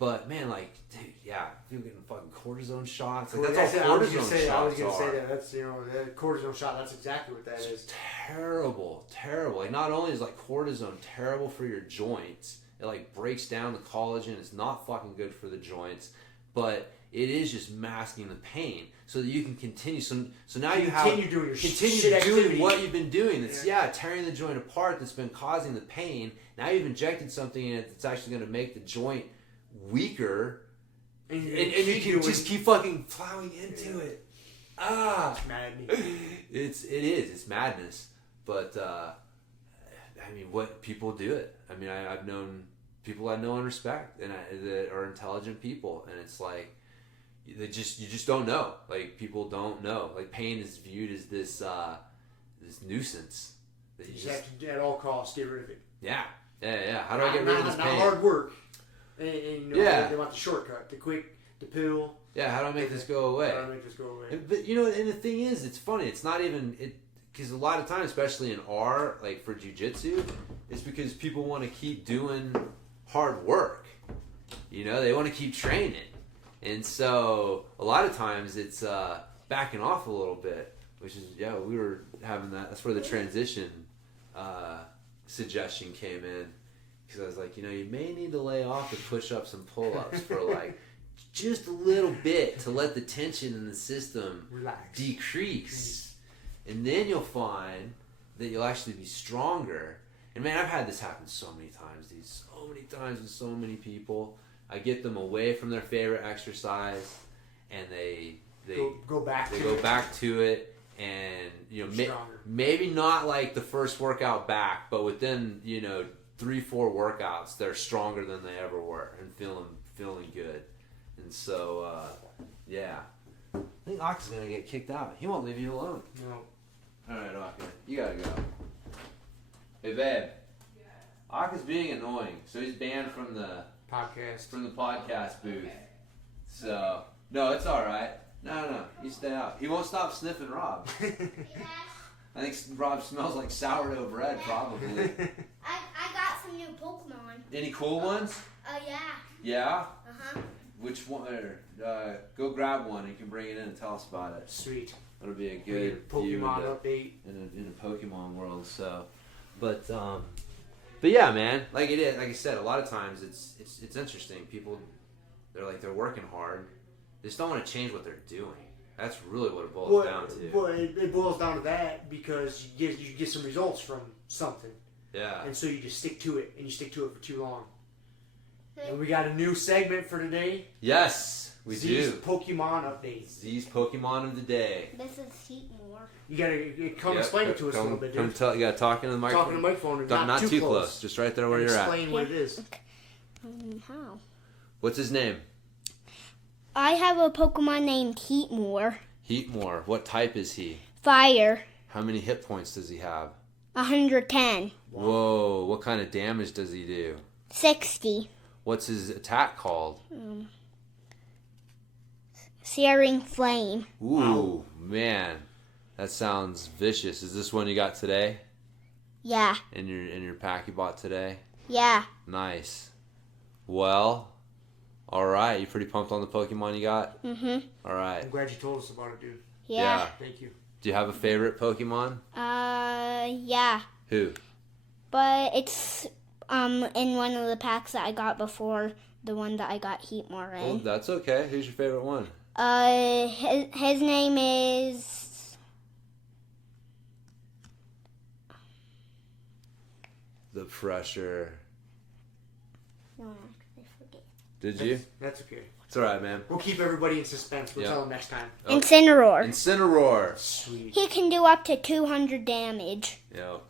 But man, like, dude, yeah, you're getting fucking cortisone shots. Like, that's all cortisone shots are. I was gonna say that. That's the cortisone shot. That's exactly what that is. Terrible. Like, not only is like cortisone terrible for your joints, it like breaks down the collagen. It's not fucking good for the joints, but it is just masking the pain so that you can continue. So now you continue doing what you've been doing. That's tearing the joint apart. That's been causing the pain. Now you've injected something in it that's actually going to make the joint weaker, and you can just keep fucking plowing into it. It's madness. It's madness. But what people do it. I mean, I've known people I know and respect, and that are intelligent people, and it's like you just don't know. Like people don't know. Like pain is viewed as this nuisance that you just have to at all costs get rid of it. Yeah. How do I get rid of this pain? Not hard work. And they want the shortcut, the pill. Yeah, how do I make this go away? But and the thing is, it's funny. It's not even because a lot of times, especially in for jiu-jitsu, it's because people want to keep doing hard work. They want to keep training, and so a lot of times it's backing off a little bit. Which is we were having that. That's where the transition suggestion came in. Because I was like, you may need to lay off the push-ups and pull-ups for like just a little bit to let the tension in the system decrease. And then you'll find that you'll actually be stronger. And man, I've had this happen so many times, dude. So many times with so many people. I get them away from their favorite exercise and they go back to it. And, maybe not like the first workout back, but within, 3-4 workouts, they're stronger than they ever were and feeling good. And so, I think Ox is going to get kicked out. He won't leave you alone. No. All right, Ox, you got to go. Hey, babe. Yeah. Ox is being annoying, so he's banned from the podcast booth. Okay. So, no, it's all right. No, you stay out. He won't stop sniffing Rob. I think Rob smells like sourdough bread, probably. I got some new Pokemon. Any cool ones? Yeah. Yeah? Uh-huh. Which one? Go grab one and you can bring it in and tell us about it. Sweet. It'll be a good Pokemon update in a Pokemon world. So, but yeah, man. Like it is. Like I said, a lot of times it's interesting. People, they're working hard. They just don't want to change what they're doing. That's really what it boils down to. Well, it boils down to that because you get some results from something. Yeah. And so you just stick to it, and you stick to it for too long. And we got a new segment for today. Yes, we Z's do. Pokemon updates. Z's Pokemon of the day. This is Heatmore. You gotta come explain it to us a little bit, dude. You gotta talk into the microphone. Talking to the microphone, and not too close. Just right there where you're at. Explain what it is. How? What's his name? I have a Pokemon named Heatmore. Heatmore. What type is he? Fire. How many hit points does he have? 110. Wow. Whoa. What kind of damage does he do? 60. What's his attack called? Searing Flame. Ooh, man. That sounds vicious. Is this one you got today? Yeah. In your pack you bought today? Yeah. Nice. Well, all right. You pretty pumped on the Pokemon you got? Mhm. All right. I'm glad you told us about it, dude. Yeah. Thank you. Do you have a favorite Pokemon? Yeah. Who? But it's in one of the packs that I got before the one that I got Heatmore Well, in. that's okay. Who's your favorite one? His name is The Pressure. no, I forget. Did you? That's okay. It's all right, man. We'll keep everybody in suspense. We'll tell them next time. Oh. Incineroar. Incineroar. Sweet. He can do up to 200 damage. Yep.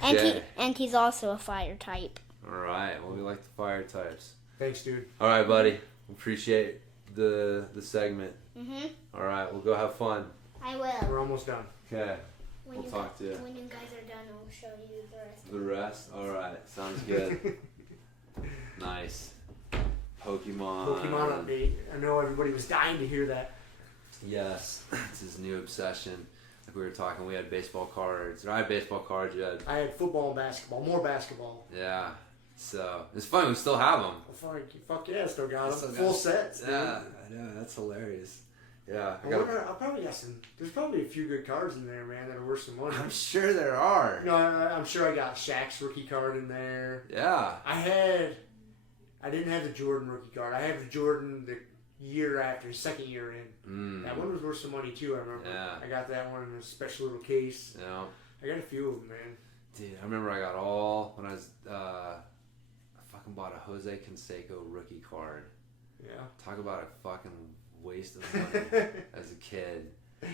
And Okay. he's also a fire type. All right. Well, we like the fire types. Thanks, dude. All right, buddy. Appreciate the segment. Mhm. All right. We'll go have fun. I will. We're almost done. Okay. When We'll talk to you. When you guys are done, I'll show you the rest. The rest? All right. Sounds good. Nice. Pokemon. Pokemon update. I know everybody was dying to hear that. Yes. It's his new obsession. Like we were talking, we had baseball cards. Or I had baseball cards. You had... I had football and basketball. More basketball. Yeah. So, it's funny. We still have them. Fuck yeah, still got them. Still got Full 'em. sets. Dude. Yeah. I know. That's hilarious. Yeah. I wonder, I'll probably got some. There's probably a few good cards in there, man, that are worth some money. I'm sure there are. No, I'm sure I got Shaq's rookie card in there. Yeah. I didn't have the Jordan rookie card. I have the Jordan the year after, his second year in. That one was worth some money too, I remember. Yeah. I got that one in a special little case. Yeah. I got a few of them, man. Dude, I remember I got all when I was I fucking bought a Jose Canseco rookie card. Yeah. Talk about a fucking waste of money as a kid. I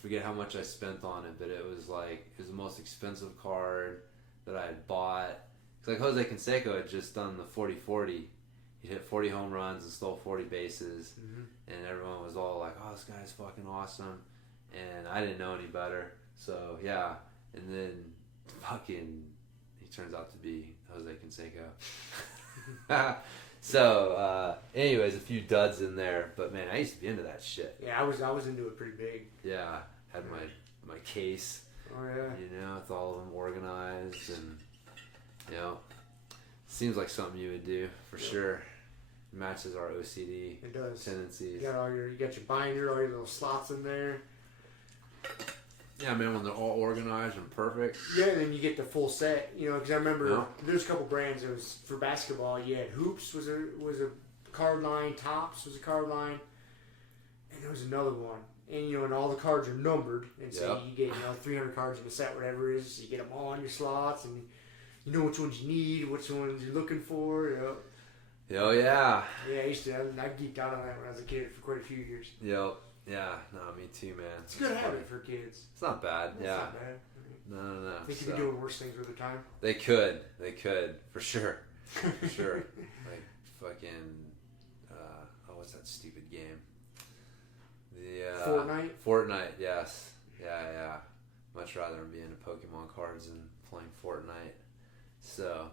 forget how much I spent on it, but it was the most expensive card that I had bought. Cause like Jose Canseco had just done the 40-40. He hit 40 home runs and stole 40 bases, and everyone was all like, "Oh, this guy's fucking awesome," and I didn't know any better. So yeah, and then fucking he turns out to be Jose Canseco. So, anyways, a few duds in there, but man, I used to be into that shit. Yeah, I was into it pretty big. Yeah, had my case, Oh yeah. you know, with all of them organized, and you know, seems like something you would do for sure. Matches our OCD It does. tendencies. You got your binder, all your little slots in there. Yeah, man, when they're all organized and perfect. Yeah, and then you get the full set. You know, because I remember Yeah. there's a couple brands. It was for basketball. You had Hoops was a card line. Topps was a card line, and there was another one. And you know, and all the cards are numbered, and so Yep. you get 300 cards in a set, whatever it is. So you get them all in your slots, and you know which ones you need, which ones you're looking for. You know. Oh yeah. Yeah, I geeked out on that when I was a kid for quite a few years. Yep. Yeah. No, me too, man. It's a good habit for kids. It's not bad. It's yeah. not bad. No. They could be doing worse things with their time. They could, for sure, for sure. Like fucking, what's that stupid game? The Fortnite, yes, yeah. Much rather be into Pokemon cards than playing Fortnite. So,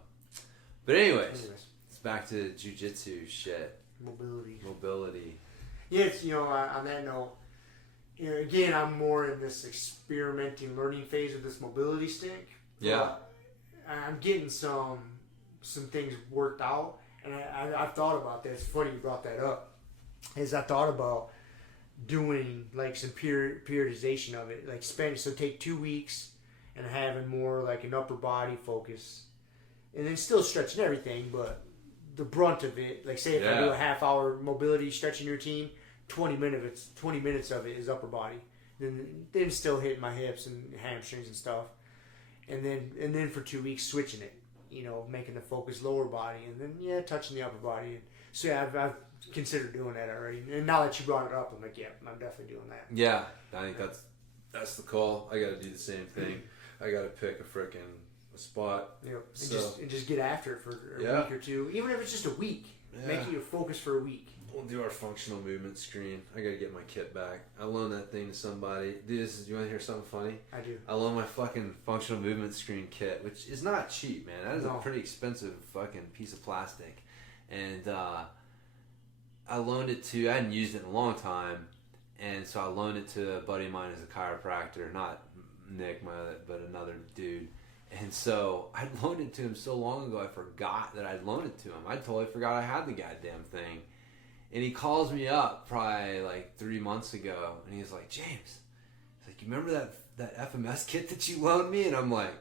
but anyways, it's back to jiu-jitsu shit. Mobility. Yeah, it's, on that note, again, I'm more in this experimenting, learning phase of this mobility stick. Yeah. I'm getting some things worked out, and I've thought about this. It's funny you brought that up. Is I thought about doing like some periodization of it, like take 2 weeks and having more like an upper body focus, and then still stretching everything, but the brunt of it, like say if I do a half-hour mobility stretching routine, 20 minutes of it is upper body, then still hitting my hips and hamstrings and stuff, and then for 2 weeks switching it, making the focus lower body, and then touching the upper body. And so I've considered doing that already, and now that you brought it up, I'm like, yeah, I'm definitely doing that. Yeah, I think that's the call. I got to do the same thing. I got to pick a spot. And just get after it for a week or two, even if it's just a week. Yeah. Make it your focus for a week. We'll do our functional movement screen. I gotta get my kit back. I loaned that thing to somebody. Dude, you want to hear something funny? I do. I loaned my fucking functional movement screen kit, which is not cheap, man. That is a pretty expensive fucking piece of plastic. And I loaned it to, I hadn't used it in a long time, And so I loaned it to a buddy of mine as a chiropractor, not Nick, but another dude. And so I loaned it to him so long ago, I forgot that I'd loaned it to him. I totally forgot I had the goddamn thing. And he calls me up probably like 3 months ago, and he's like, James, he's like, you remember that FMS kit that you loaned me? And I'm like,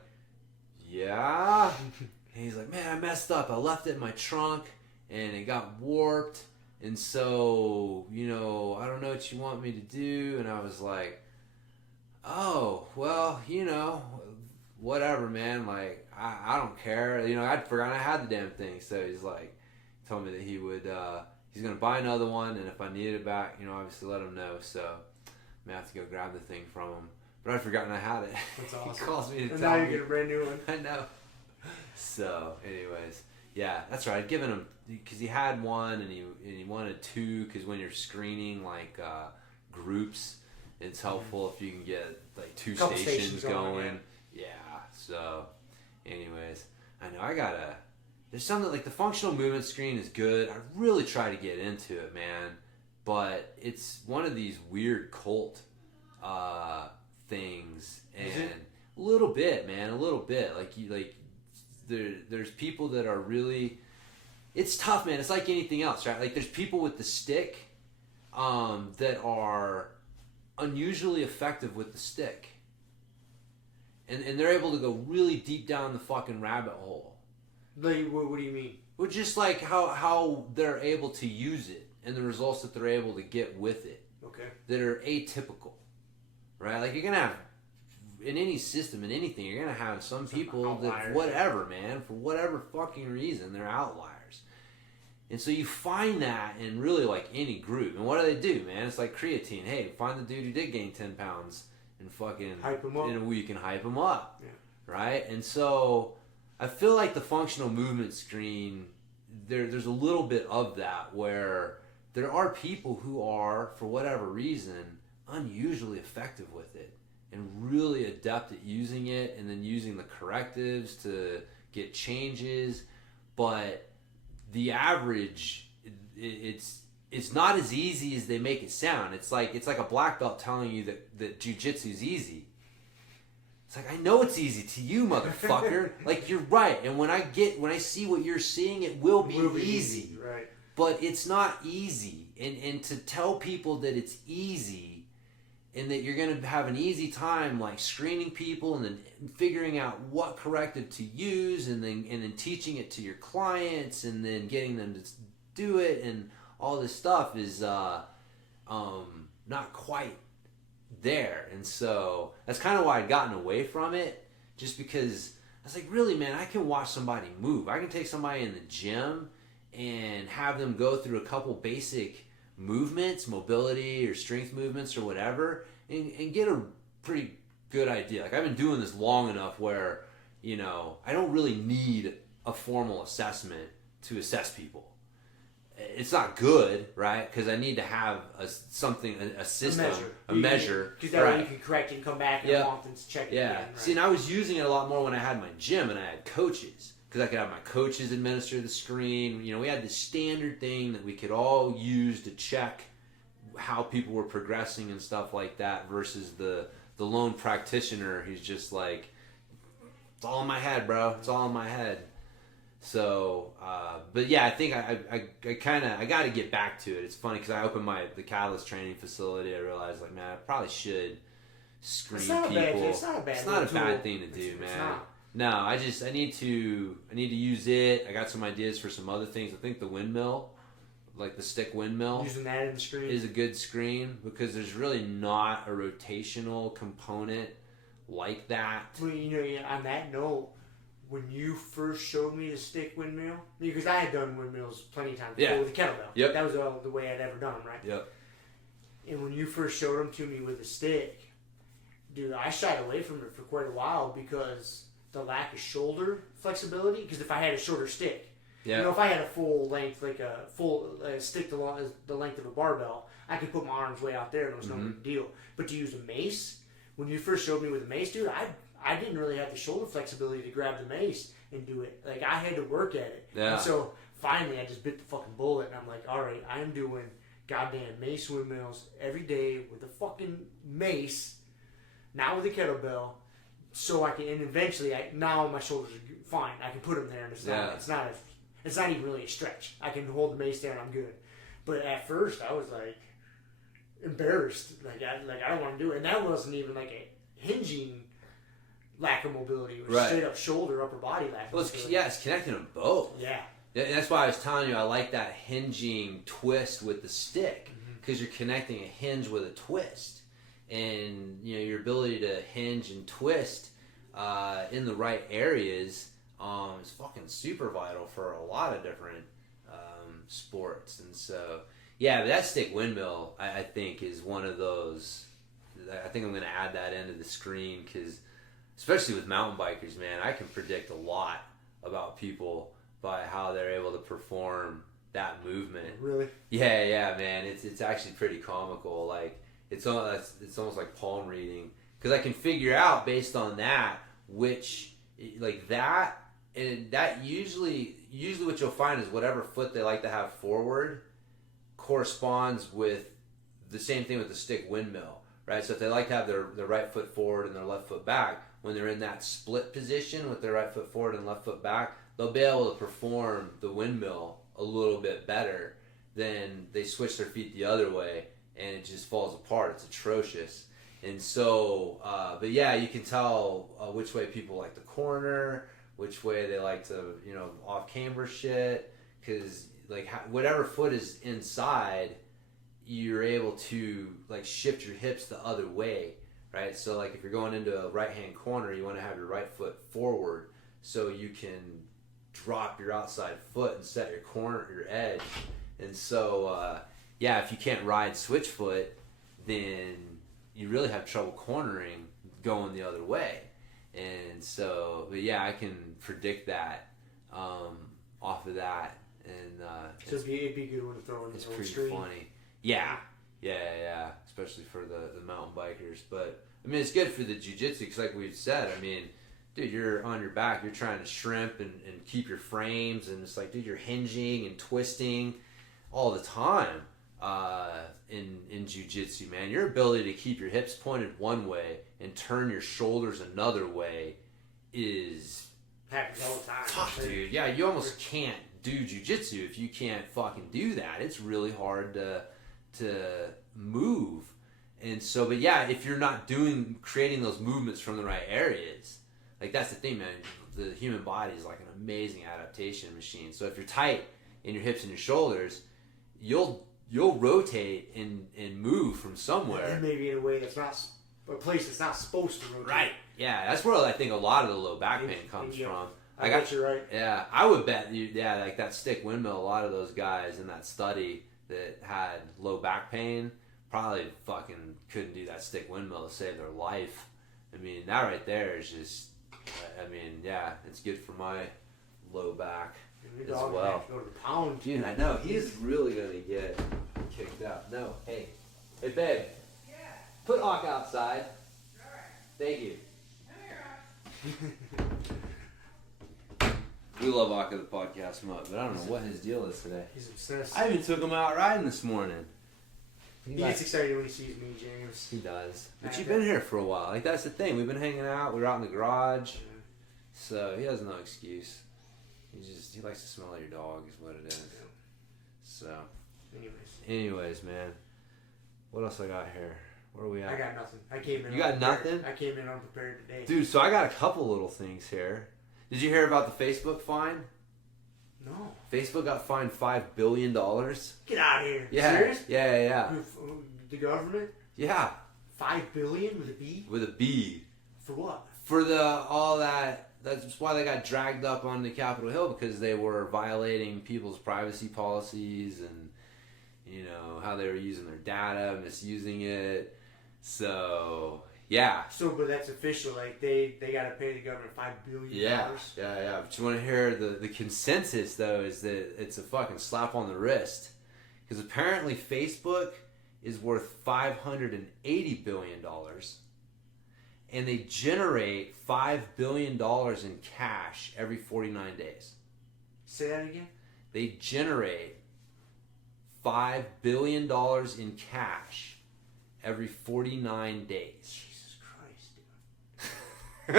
yeah. And he's like, man, I messed up. I left it in my trunk, and it got warped. And so, I don't know what you want me to do. And I was like, oh, well, whatever, man. Like, I don't care. I'd forgotten I had the damn thing. So he's like, told me that he would, he's going to buy another one. And if I needed it back, obviously let him know. So I'm going to have to go grab the thing from him. But I'd forgotten I had it. That's awesome. He calls me to and tell now me. you get a brand new one. I know. So, anyways, yeah, that's right. I'd given him, because he had one and he wanted two, because when you're screening like groups, it's helpful if you can get like two stations going. Yeah. So, anyways, I know there's something like the functional movement screen is good. I really try to get into it, man, but it's one of these weird cult things, and a little bit, man, a little bit. There's people that are really. It's tough, man. It's like anything else, right? Like there's people with the stick that are unusually effective with the stick. And they're able to go really deep down the fucking rabbit hole. Like, what do you mean? Well, just like how they're able to use it and the results that they're able to get with it. Okay. That are atypical, right? Like you're going to have, in any system, in anything, you're going to have some people that, whatever, man, for whatever fucking reason, they're outliers. And so you find that in really like any group. And what do, man? It's like creatine. Hey, find the dude who did gain 10 pounds and fucking hype him up in a week and hype him up. Yeah. Right? And so I feel like the functional movement screen, there's a little bit of that where there are people who are, for whatever reason, unusually effective with it and really adept at using it and then using the correctives to get changes. But the average, it's not as easy as they make it sound. It's like a black belt telling you that jiu-jitsu's easy. It's like, I know it's easy to you, motherfucker. Like, you're right. And when I see what you're seeing, it will be easy. Right. But it's not easy. And to tell people that it's easy and that you're going to have an easy time like screening people and then figuring out what corrective to use and then teaching it to your clients and then getting them to do it and all this stuff is not quite there. And so that's kind of why I'd gotten away from it, just because I was like, really, man, I can watch somebody move. I can take somebody in the gym and have them go through a couple basic movements, mobility or strength movements or whatever, and get a pretty good idea. Like, I've been doing this long enough where, I don't really need a formal assessment to assess people. It's not good, right? Because I need to have a system, a measure. Because that way you can correct it and come back in a month and check it again. Right? See, and I was using it a lot more when I had my gym and I had coaches. Because I could have my coaches administer the screen. We had this standard thing that we could all use to check how people were progressing and stuff like that versus the lone practitioner who's just like, it's all in my head, bro. It's all in my head. So, but yeah, I think I got to get back to it. It's funny because I opened the Catalyst training facility. I realized, like, man, I probably should screen people. It's not a bad thing to do, man. It's not. No, I need to use it. I got some ideas for some other things. I think the windmill, like the stick windmill, using that in the screen is a good screen because there's really not a rotational component like that. Well, on that note, when you first showed me the stick windmill, because I had done windmills plenty of times before with the kettlebell. Yep. That was the way I'd ever done them, right? Yep. And when you first showed them to me with the stick, dude, I shied away from it for quite a while because the lack of shoulder flexibility. Because if I had a shorter stick, if I had a full length, like a full stick the length of a barbell, I could put my arms way out there and it was no big deal. But to use a mace, when you first showed me with a mace, dude, I didn't really have the shoulder flexibility to grab the mace and do it. Like, I had to work at it. Yeah. And so finally I just bit the fucking bullet and I'm like, all right, I'm doing goddamn mace windmills every day with a fucking mace, not with a kettlebell, so I can. And eventually, now my shoulders are fine. I can put them there, and it's not even really a stretch. I can hold the mace there, and I'm good. But at first, I was like embarrassed. I don't want to do it, and that wasn't even like a hinging lack of mobility. It was straight up shoulder, upper body lack of mobility. It's connecting them both. Yeah. And that's why I was telling you I like that hinging twist with the stick, because you're connecting a hinge with a twist, and your ability to hinge and twist in the right areas is fucking super vital for a lot of different sports. And so but that stick windmill I think is one of those. I think I'm going to add that into the screen, because especially with mountain bikers, man, I can predict a lot about people by how they're able to perform that movement. Really? Yeah, man. It's actually pretty comical. Like it's almost like palm reading, because I can figure out based on that which like that, and that usually what you'll find is whatever foot they like to have forward corresponds with the same thing with the stick windmill, right? So if they like to have their right foot forward and their left foot back, when they're in that split position with their right foot forward and left foot back, they'll be able to perform the windmill a little bit better than they switch their feet the other way and it just falls apart. It's atrocious. And so, but yeah, you can tell which way people like to corner, which way they like to, off camber shit, because like whatever foot is inside, you're able to like shift your hips the other way, right? So like if you're going into a right-hand corner, you want to have your right foot forward so you can drop your outside foot and set your edge. And so, if you can't ride switch foot, then you really have trouble cornering going the other way. And so, but yeah, I can predict that off of that. And so it'd be a good one to throw in the pretty screen. Funny. Yeah, especially for the mountain bikers. But I mean, it's good for the jiu-jitsu, because like we've said, I mean, dude, you're on your back, you're trying to shrimp and keep your frames, and it's like, dude, you're hinging and twisting all the time in jiu-jitsu, man. Your ability to keep your hips pointed one way and turn your shoulders another way is happens all the time. Tough, dude. Yeah, you almost can't do jiu-jitsu if you can't fucking do that. It's really hard to move. And so, but yeah, if you're not creating those movements from the right areas, like that's the thing, man. The human body is like an amazing adaptation machine. So if you're tight in your hips and your shoulders, you'll rotate and move from somewhere. And maybe in a way that's not a place that's not supposed to rotate. Right. Yeah, that's where I think a lot of the low back pain comes from. I bet you're right. Yeah, I would bet you. Yeah, like that stick windmill. A lot of those guys in that study that had low back pain probably fucking couldn't do that stick windmill to save their life. I mean, that right there is just. I mean, yeah, it's good for my low back as well. Go to the pound. Dude, I know he's really gonna get kicked out. No, hey, babe. Yeah. Put Hawk outside. All right. Thank you. We love Hawk of the podcast much, but I don't know what his deal is today. He's obsessed. I even took him out riding this morning. He gets excited when he sees me, James. He does. But you've been here for a while. Like, that's the thing. We've been hanging out. We were out in the garage. Yeah. So he has no excuse. He likes to smell your dog is what it is. Yeah. So. Anyways, man. What else I got here? Where are we at? I got nothing. I came in. You got nothing? I came in unprepared today. Dude, so I got a couple little things here. Did you hear about the Facebook fine? No. Facebook got fined $5 billion. Get out of here. Yeah. Serious? Yeah. The government? Yeah. $5 billion with a B? With a B. For what? For all that. That's why they got dragged up on the Capitol Hill, because they were violating people's privacy policies and, how they were using their data, misusing it. So, yeah. So, but that's official. Like, they got to pay the government $5 billion? Yeah. But you want to hear the consensus, though, is that it's a fucking slap on the wrist. Because apparently Facebook is worth $580 billion. And they generate $5 billion in cash every 49 days. Say that again? They generate $5 billion in cash every 49 days. Jesus Christ, dude.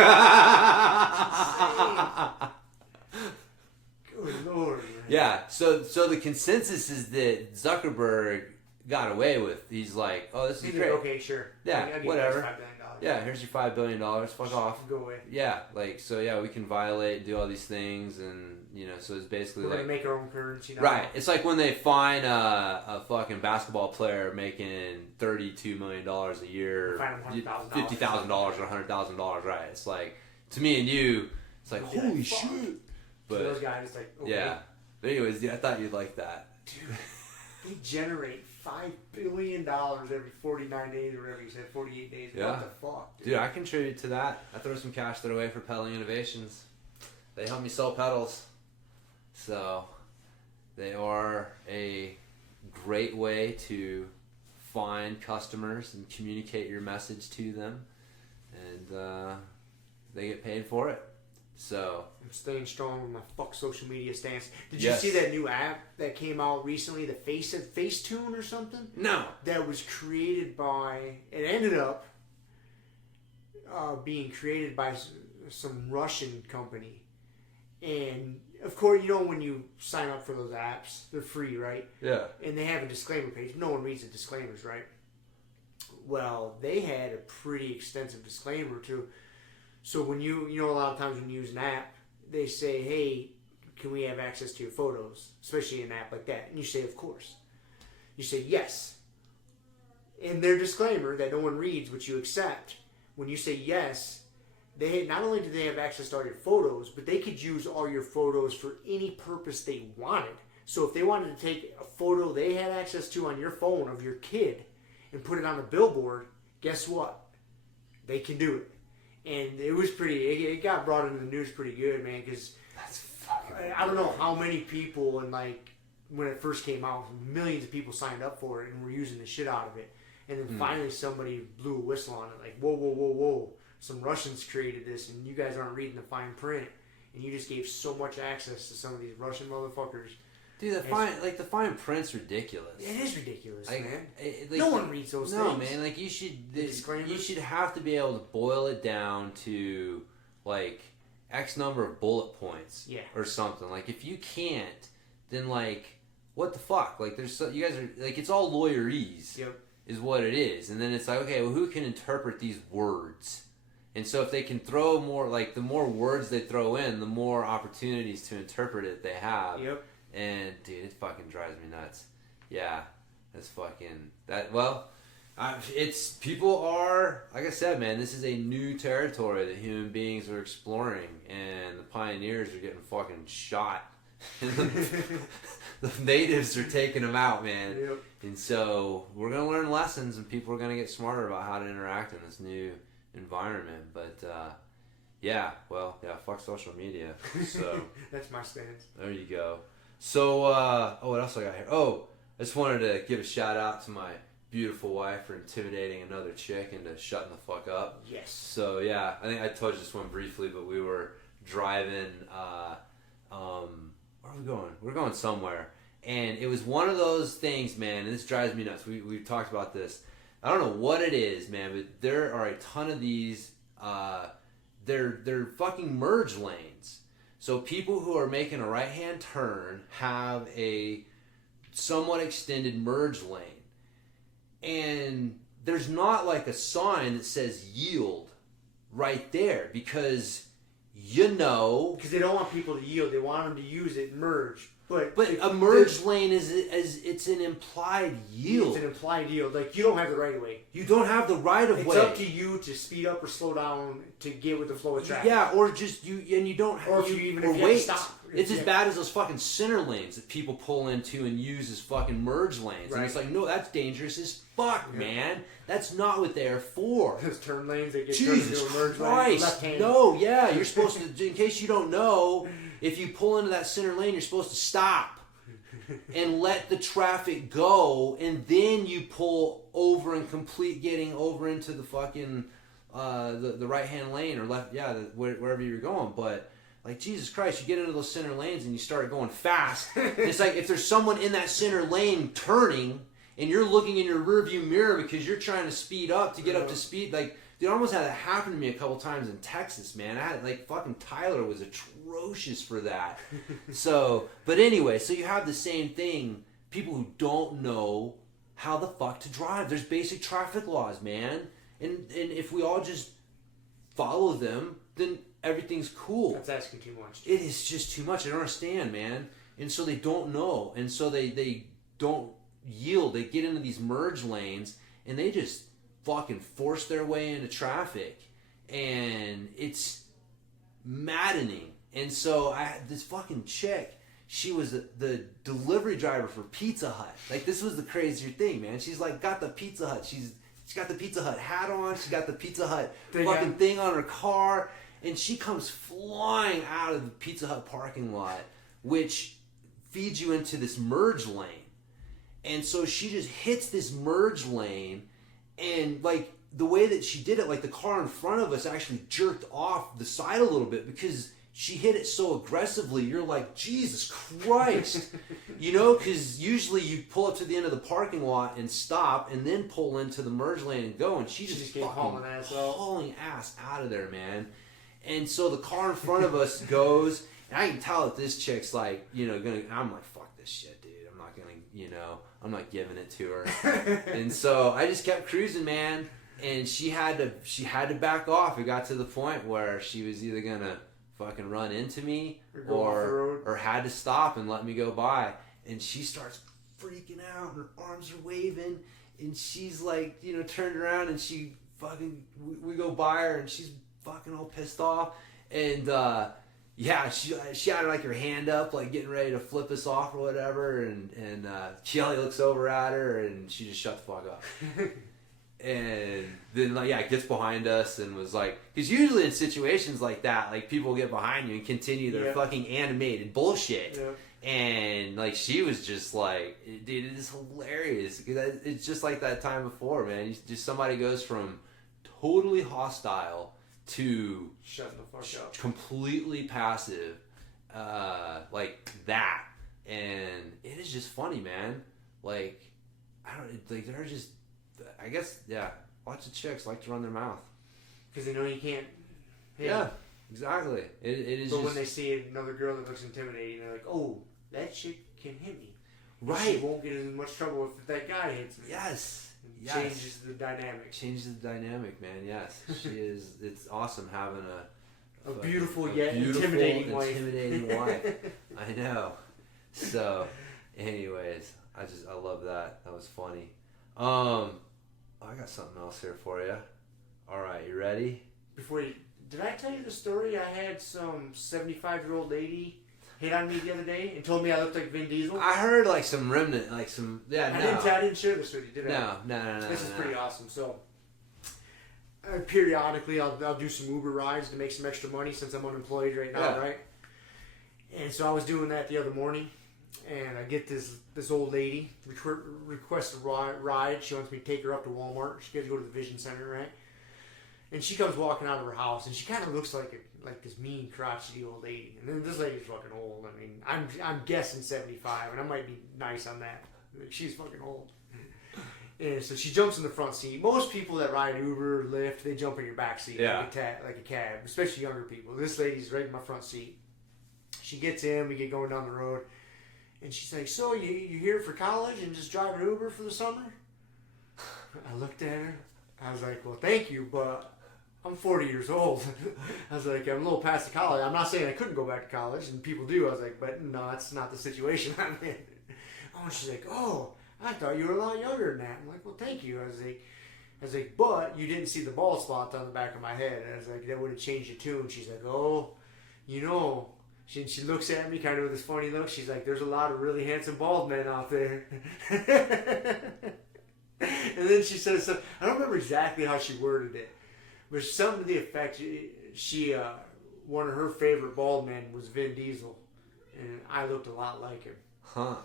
Good Lord, man. Yeah, so the consensus is that Zuckerberg got away with. He's like, oh, this is great. Okay, sure. Yeah, I'll give whatever. You guys $5 billion. Yeah, here's your $5 billion. Fuck off. Go away. Yeah, like, so yeah, we can violate and do all these things, and, you know, so it's basically We're like... going to make our own currency now. Right. It's like when they fine a fucking basketball player making $32 million a year, Fine them $100,000. $50,000 or $100,000, right? It's like, to me and you, it's like, Yeah, holy fuck. shit. But, So those guys, like, okay. yeah. But anyways, I thought you'd like that. Dude, they generate $5 billion every 49 days or whatever you said, 48 days. Yeah. What the fuck, Dude, I contribute to that. I throw some cash their way for pedaling innovations. They help me sell pedals. So, they are a great way to find customers and communicate your message to them. And they get paid for it. So, I'm staying strong with my fuck social media stance. Did Yes. you see that new app that came out recently, the Facetune or something? no. That was created by, it ended up being created by some Russian company. And of course, you know, when you sign up for those apps, they're free, right? Yeah. And they have a disclaimer page. No one reads the disclaimers, right? Well, they had a pretty extensive disclaimer too. So when you know, a lot of times when you use an app, they say, hey, can we have access to your photos? Especially an app like that. And you say, of course. You say, yes. In their disclaimer that no one reads, but you accept, when you say yes, they not only do they have access to all your photos, but they could use all your photos for any purpose they wanted. So if they wanted to take a photo they had access to on your phone of your kid and put it on a billboard, guess what? They can do it. And it was it got brought into the news pretty good, man, because I don't know how many people, and like when it first came out, millions of people signed up for it and were using the shit out of it. And then finally somebody blew a whistle on it, like, whoa. Some Russians created this, and you guys aren't reading the fine print. And you just gave so much access to some of these Russian motherfuckers. Dude, the fine print's ridiculous. It is ridiculous, Like, man. like, No one reads those things. No, man. Like, you should have to be able to boil it down to like X number of bullet points, Yeah. or something. Like, if you can't, then like, what the fuck? Like, you guys are like, it's all lawyerese, Yep. is what it is. And then it's like, okay, well, who can interpret these words? And so if they can throw more, like, the more words they throw in, the more opportunities to interpret it they have. Yep. And, dude, it fucking drives me nuts. Yeah, that's fucking... Well, it's... People are... Like I said, man, this is a new territory that human beings are exploring. And the pioneers are getting fucking shot. The natives are taking them out, man. Yep. And so we're going to learn lessons, and people are going to get smarter about how to interact in this new environment. But, fuck social media. So... That's my stance. There you go. So, what else I got here? Oh, I just wanted to give a shout out to my beautiful wife for intimidating another chick into shutting the fuck up. Yes. So, yeah, I think I told you this one briefly, but we were driving, where are we going? We're going somewhere. And it was one of those things, man, and this drives me nuts. We've talked about this. I don't know what it is, man, but there are a ton of these, they're fucking merge lanes. So people who are making a right-hand turn have a somewhat extended merge lane. And there's not like a sign that says yield right there because, Because they don't want people to yield. They want them to use it and merge. But a merge lane it's an implied yield. It's an implied yield. Like, you don't have the right of way. You don't have the right of way. It's up to you to speed up or slow down to get with the flow of traffic. Yeah, or just you don't have Or if you have to stop. It's as bad as those fucking center lanes that people pull into and use as fucking merge lanes. Right. And it's like, no, that's dangerous as fuck, man. That's not what they're for. Those turn lanes that get turned Jesus into a merge lane. Christ. Left hand. No, yeah, you're supposed to, in case you don't know, if you pull into that center lane, you're supposed to stop and let the traffic go, and then you pull over and complete getting over into the fucking the right hand lane or left, wherever you're going. But Like, Jesus Christ, you get into those center lanes and you start going fast. It's like if there's someone in that center lane turning and you're looking in your rearview mirror because you're trying to speed up to get up to speed. Like, dude, I almost had that happen to me a couple times in Texas, man. I had, like, fucking Tyler was atrocious for that. So, but anyway, so you have the same thing. People who don't know how the fuck to drive. There's basic traffic laws, man. And if we all just follow them, then everything's cool. That's asking too much. It is just too much. I don't understand, man. And so they don't know. And so they don't yield. They get into these merge lanes and they just fucking force their way into traffic. And it's maddening. And so I had this fucking chick. She was the delivery driver for Pizza Hut. Like, this was the crazier thing, man. She's like got the Pizza Hut. She's got the Pizza Hut hat on. She got the Pizza Hut fucking thing on her car. And she comes flying out of the Pizza Hut parking lot, which feeds you into this merge lane. And so she just hits this merge lane, and like the way that she did it, like the car in front of us actually jerked off the side a little bit because she hit it so aggressively. You're like, Jesus Christ. You know, because usually you pull up to the end of the parking lot and stop and then pull into the merge lane and go. And she just came fucking hauling ass out of there, man. And so the car in front of us goes, and I can tell that this chick's like, you know, I'm like, fuck this shit, dude. I'm not gonna, you know, I'm not giving it to her. And so I just kept cruising, man. And she had to back off. It got to the point where she was either gonna fucking run into me or had to stop and let me go by. And she starts freaking out, and her arms are waving, and she's like, you know, turned around, and she fucking, we go by her, and she's fucking all pissed off. And yeah, she had like her hand up, like getting ready to flip us off or whatever. And Kelly looks over at her, and she just shut the fuck up. And then, like, yeah, gets behind us and was like, because usually in situations like that, like, people get behind you and continue their fucking animated bullshit. Yeah. And, like, she was just like, dude, it is hilarious. Because it's just like that time before, man. Just somebody goes from totally hostile to shutting the fuck up, completely passive, like that. And it is just funny, man. Like, I don't, like, they're just, I guess, yeah, lots of chicks like to run their mouth. Because they know you can't hit them. Exactly. It is. But when they see another girl that looks intimidating, they're like, oh, that chick can hit me. Right. She won't get as much trouble if that guy hits me. Yes. Yes. Changes the dynamic. Changes the dynamic, man. Yes. She is. It's awesome having a beautiful yet intimidating wife. I know. So, anyways, I love that. That was funny. I got something else here for you. All right, you ready? Did I tell you the story? I had some 75-year-old lady hit on me the other day and told me I looked like Vin Diesel. I heard like some remnant, like some, yeah, I didn't share this with you, did I? No. This is pretty awesome. So, periodically I'll do some Uber rides to make some extra money since I'm unemployed right now, right? And so I was doing that the other morning, and I get this old lady request a ride. She wants me to take her up to Walmart. She got to go to the Vision Center, right? And she comes walking out of her house, and she kind of looks like this mean, crotchety old lady. And then this lady's fucking old. I mean, I'm guessing 75, and I might be nice on that. She's fucking old. And so she jumps in the front seat. Most people that ride Uber, Lyft, they jump in your back seat like a cab, especially younger people. This lady's right in my front seat. She gets in, we get going down the road, and she's like, so you here for college and just driving Uber for the summer? I looked at her. I was like, well, thank you, but I'm 40 years old. I was like, I'm a little past the college. I'm not saying I couldn't go back to college, and people do. I was like, but no, that's not the situation I'm in. Oh, she's like, oh, I thought you were a lot younger than that. I'm like, well, thank you. I was like, but you didn't see the bald spots on the back of my head. And I was like, that would have changed the tune. She's like, oh, you know. She looks at me kind of with this funny look. She's like, there's a lot of really handsome bald men out there. And then she says, I don't remember exactly how she worded it, but something to the effect, one of her favorite bald men was Vin Diesel, and I looked a lot like him. Huh.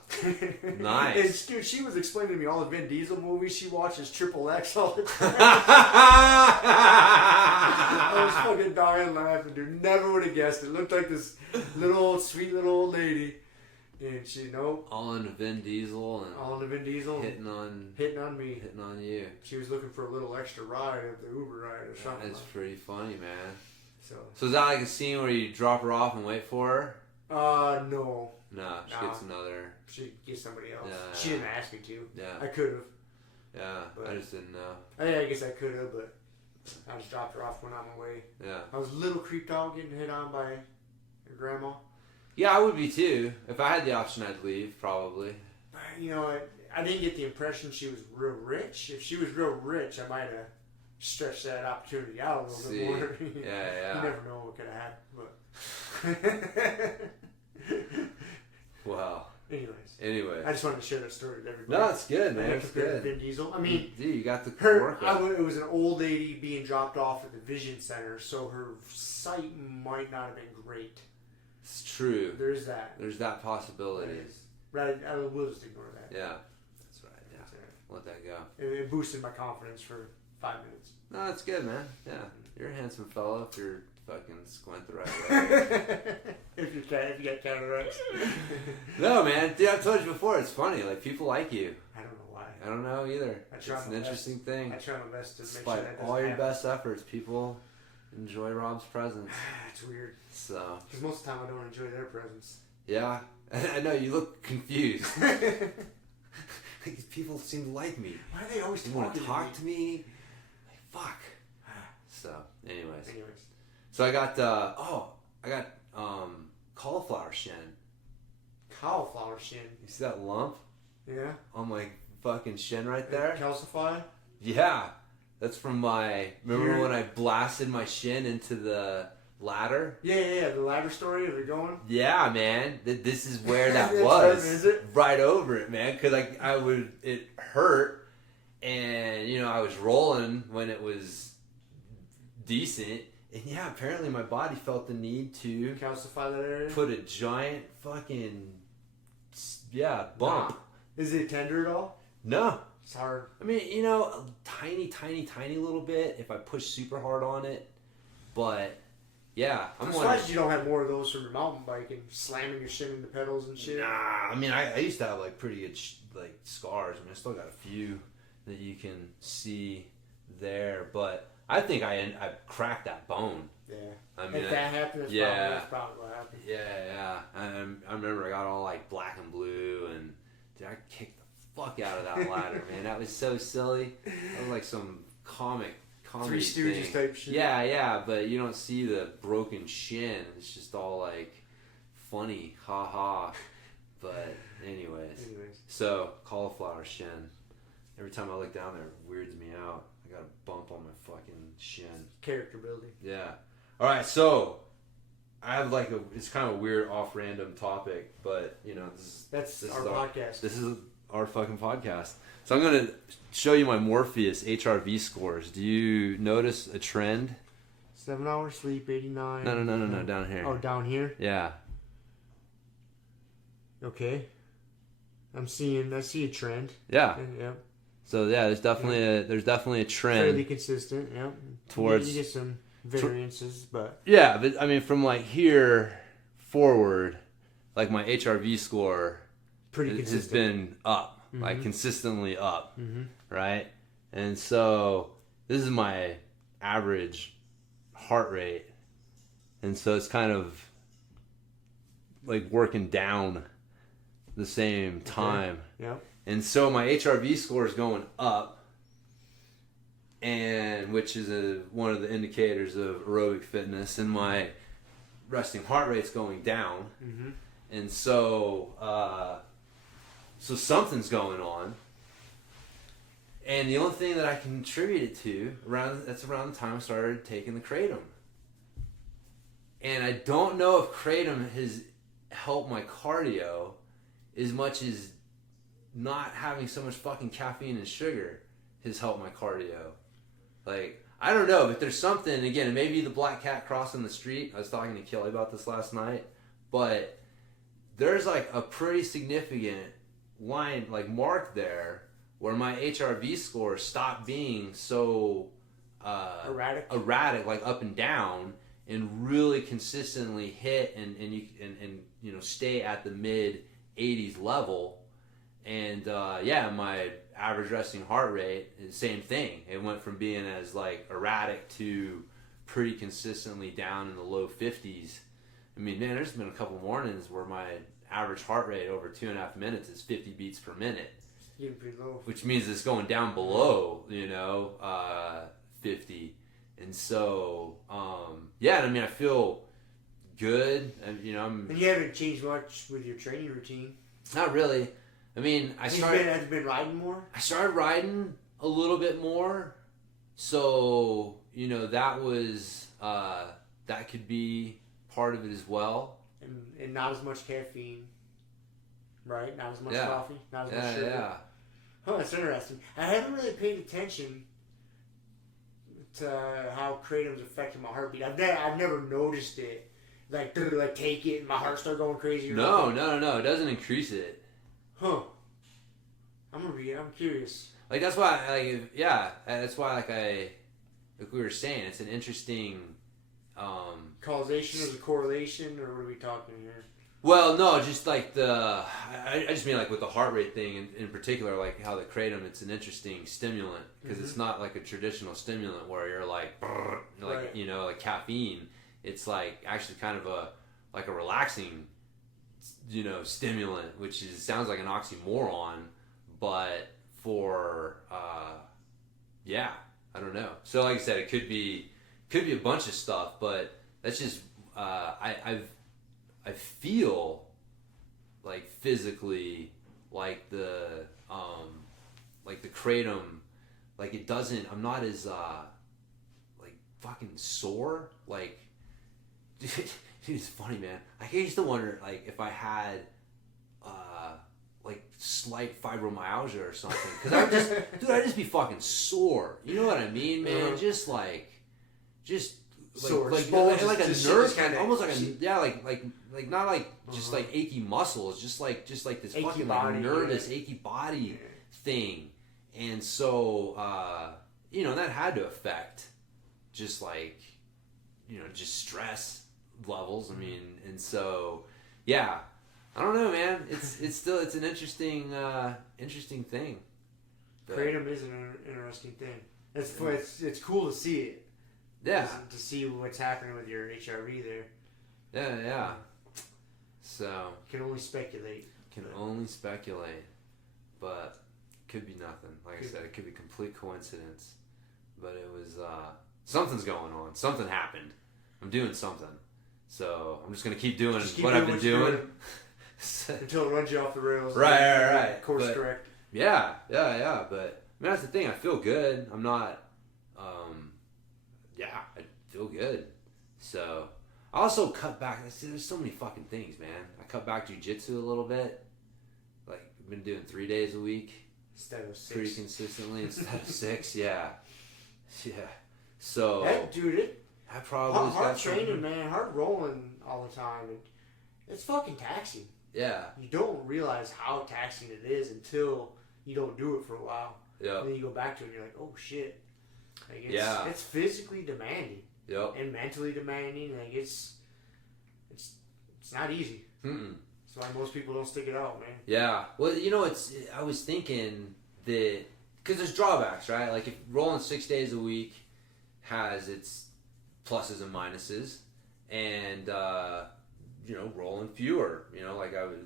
Nice. And she was explaining to me all the Vin Diesel movies she watches Triple X all the time. I was fucking dying laughing, dude. Never would have guessed it. Looked like this sweet little old lady. And she, nope. All into Vin Diesel and all into Vin Diesel. Hitting on me. Hitting on you. She was looking for a little extra ride at the Uber ride or something. That's pretty funny, man. So is that like a scene where you drop her off and wait for her? No. No, she gets another. She gets somebody else. Yeah, she didn't ask me to. Yeah. I could have. Yeah, but I just didn't know. I guess I could have, but I just dropped her off when on my way. Yeah. I was a little creeped out getting hit on by your grandma. Yeah, I would be too. If I had the option, I'd leave, probably. You know, I didn't get the impression she was real rich. If she was real rich, I might have stretched that opportunity out a little bit more. Yeah. You never know what could have happened, but... Wow. Anyways. I just wanted to share that story with everybody. No, it's good, man. It's good. Vin Diesel. I mean... Dude, you got the work. It was an old lady being dropped off at the Vision Center, so her sight might not have been great. It's true. There's that. There's that possibility. Right, I will just ignore that. Yeah. That's right, yeah. That's right. Let that go. It boosted my confidence for 5 minutes. No, that's good, man. Yeah. You're a handsome fella if you're fucking squint the right way. if you got cataracts. No, man. Dude, I've told you before, it's funny. Like, people like you. I don't know why. I don't know either. It's an interesting thing. I try my best to make Despite sure that doesn't all your happen. best efforts, people enjoy Rob's presence. It's weird. So. Because most of the time I don't enjoy their presence. Yeah. I know, you look confused. These people seem to like me. Why are they always talking want to talk to me? Like, fuck. So, anyways. So I got cauliflower shin. Cauliflower shin? You see that lump? Yeah. On my fucking shin right there? Calcify? Yeah. That's from remember when I blasted my shin into the ladder? Yeah, the ladder story of it going? Yeah, man. This is where that was. Is it? Right over it, man. Because it hurt, and, I was rolling when it was decent. And yeah, apparently my body felt the need to calcify that area. Put a giant fucking bump. Nah. Is it tender at all? No. It's hard. I mean, a tiny little bit if I push super hard on it. But yeah, I'm surprised you don't have more of those from your mountain bike and slamming your shin into pedals and shit. Nah, I mean, I used to have pretty good scars. I mean, I still got a few that you can see there, but I think I cracked that bone. Yeah. I mean, if that happened, that's probably what happened. Yeah. I remember I got all black and blue, and dude, I kicked the fuck out of that ladder, man. That was so silly. That was like some comedy Three Stooges thing. type shit. Yeah, but you don't see the broken shin. It's just all funny, ha ha. But anyways, so cauliflower shin. Every time I look down there, it weirds me out. I got a bump on my fucking shin. Character building. Yeah. All right, so I have it's kind of a weird off-random topic, but this is our podcast. This is our fucking podcast. So I'm going to show you my Morpheus HRV scores. Do you notice a trend? 7 hours sleep, 89. No, down here. Oh, down here? Yeah. Okay. I see a trend. Yeah. Yep. So yeah, there's definitely a trend. Fairly consistent, yeah. Towards you get some variances, but yeah, but I mean from here forward, my HRV score has been up, consistently up, right? And so this is my average heart rate, and so it's kind of working down the same time. Okay. Yep. And so my HRV score is going up, and which is one of the indicators of aerobic fitness, and my resting heart rate's going down. Mm-hmm. And so something's going on. And the only thing that I can attribute it to that's around the time I started taking the kratom. And I don't know if kratom has helped my cardio as much as not having so much fucking caffeine and sugar has helped my cardio. I don't know, but there's something, again, it may be the black cat crossing the street. I was talking to Kelly about this last night, but there's like a pretty significant line, like mark there, where my HRV score stopped being so erratic, like up and down, and really consistently hit and you know stay at the mid 80s level. And my average resting heart rate is the same thing. It went from being as like erratic to pretty consistently down in the low 50s. I mean, man, there's been a couple mornings where my average heart rate over 2.5 minutes is 50 beats per minute. Getting pretty low. Which means it's going down below, 50. And so, I mean, I feel good. And you haven't changed much with your training routine. Not really. I mean, have you been riding more? I started riding a little bit more. So, that was, that could be part of it as well. And not as much caffeine, right? Not as much coffee, not as much sugar. Yeah. Oh, that's interesting. I haven't really paid attention to how kratom's affecting my heartbeat. I've never noticed it. Like take it and my heart start going crazy. No. It doesn't increase it. Huh. I'm curious. Like that's why, that's why, like we were saying, it's an interesting. Causation or the correlation, or what are we talking here? Well, no, just like I just mean like with the heart rate thing in particular, like how the kratom, it's an interesting stimulant because it's not like a traditional stimulant where you're like, like like caffeine. It's like actually kind of a relaxing, stimulant, which sounds like an oxymoron, but for I don't know. So like I said, it could be a bunch of stuff, but that's just I feel like physically like the kratom, like it doesn't. I'm not as like fucking sore. Like it's funny, man. I used to wonder like if I had like slight fibromyalgia or something, because I'd just be fucking sore. You know what I mean, man? Just sore, like a nerve, kind of, almost like not like just like achy muscles, just like this achy fucking body, like nervous achy body thing, and so that had to affect just like just stress levels. I mean, and so I don't know, man. It's still an interesting thing. Kratom is an interesting thing. It's cool to see it. Yeah. To see what's happening with your HRV there. Yeah. So. Can only speculate. But could be nothing. Like I said, it could be complete coincidence. But it was, something's going on. Something happened. I'm doing something. So I'm just going to keep doing what I've been doing. Until it runs you off the rails. Right. Course correct. Yeah. But, I mean, that's the thing. I feel good. I'm not, I feel good. So, I also cut back. There's so many fucking things, man. I cut back jiu-jitsu a little bit. Like, I've been doing 3 days a week. Instead of 6. Pretty consistently instead of 6, yeah. So, I probably hard training, man. Hard rolling all the time. It's fucking taxing. Yeah. You don't realize how taxing it is until you don't do it for a while. Yeah. And then you go back to it and you're like, oh shit. Like it's physically demanding. Yep. And mentally demanding. Like it's not easy. Mm-mm. That's why most people don't stick it out, man. Yeah. Well, I was thinking that, because there's drawbacks, right? Like if rolling 6 days a week has its pluses and minuses, and rolling fewer,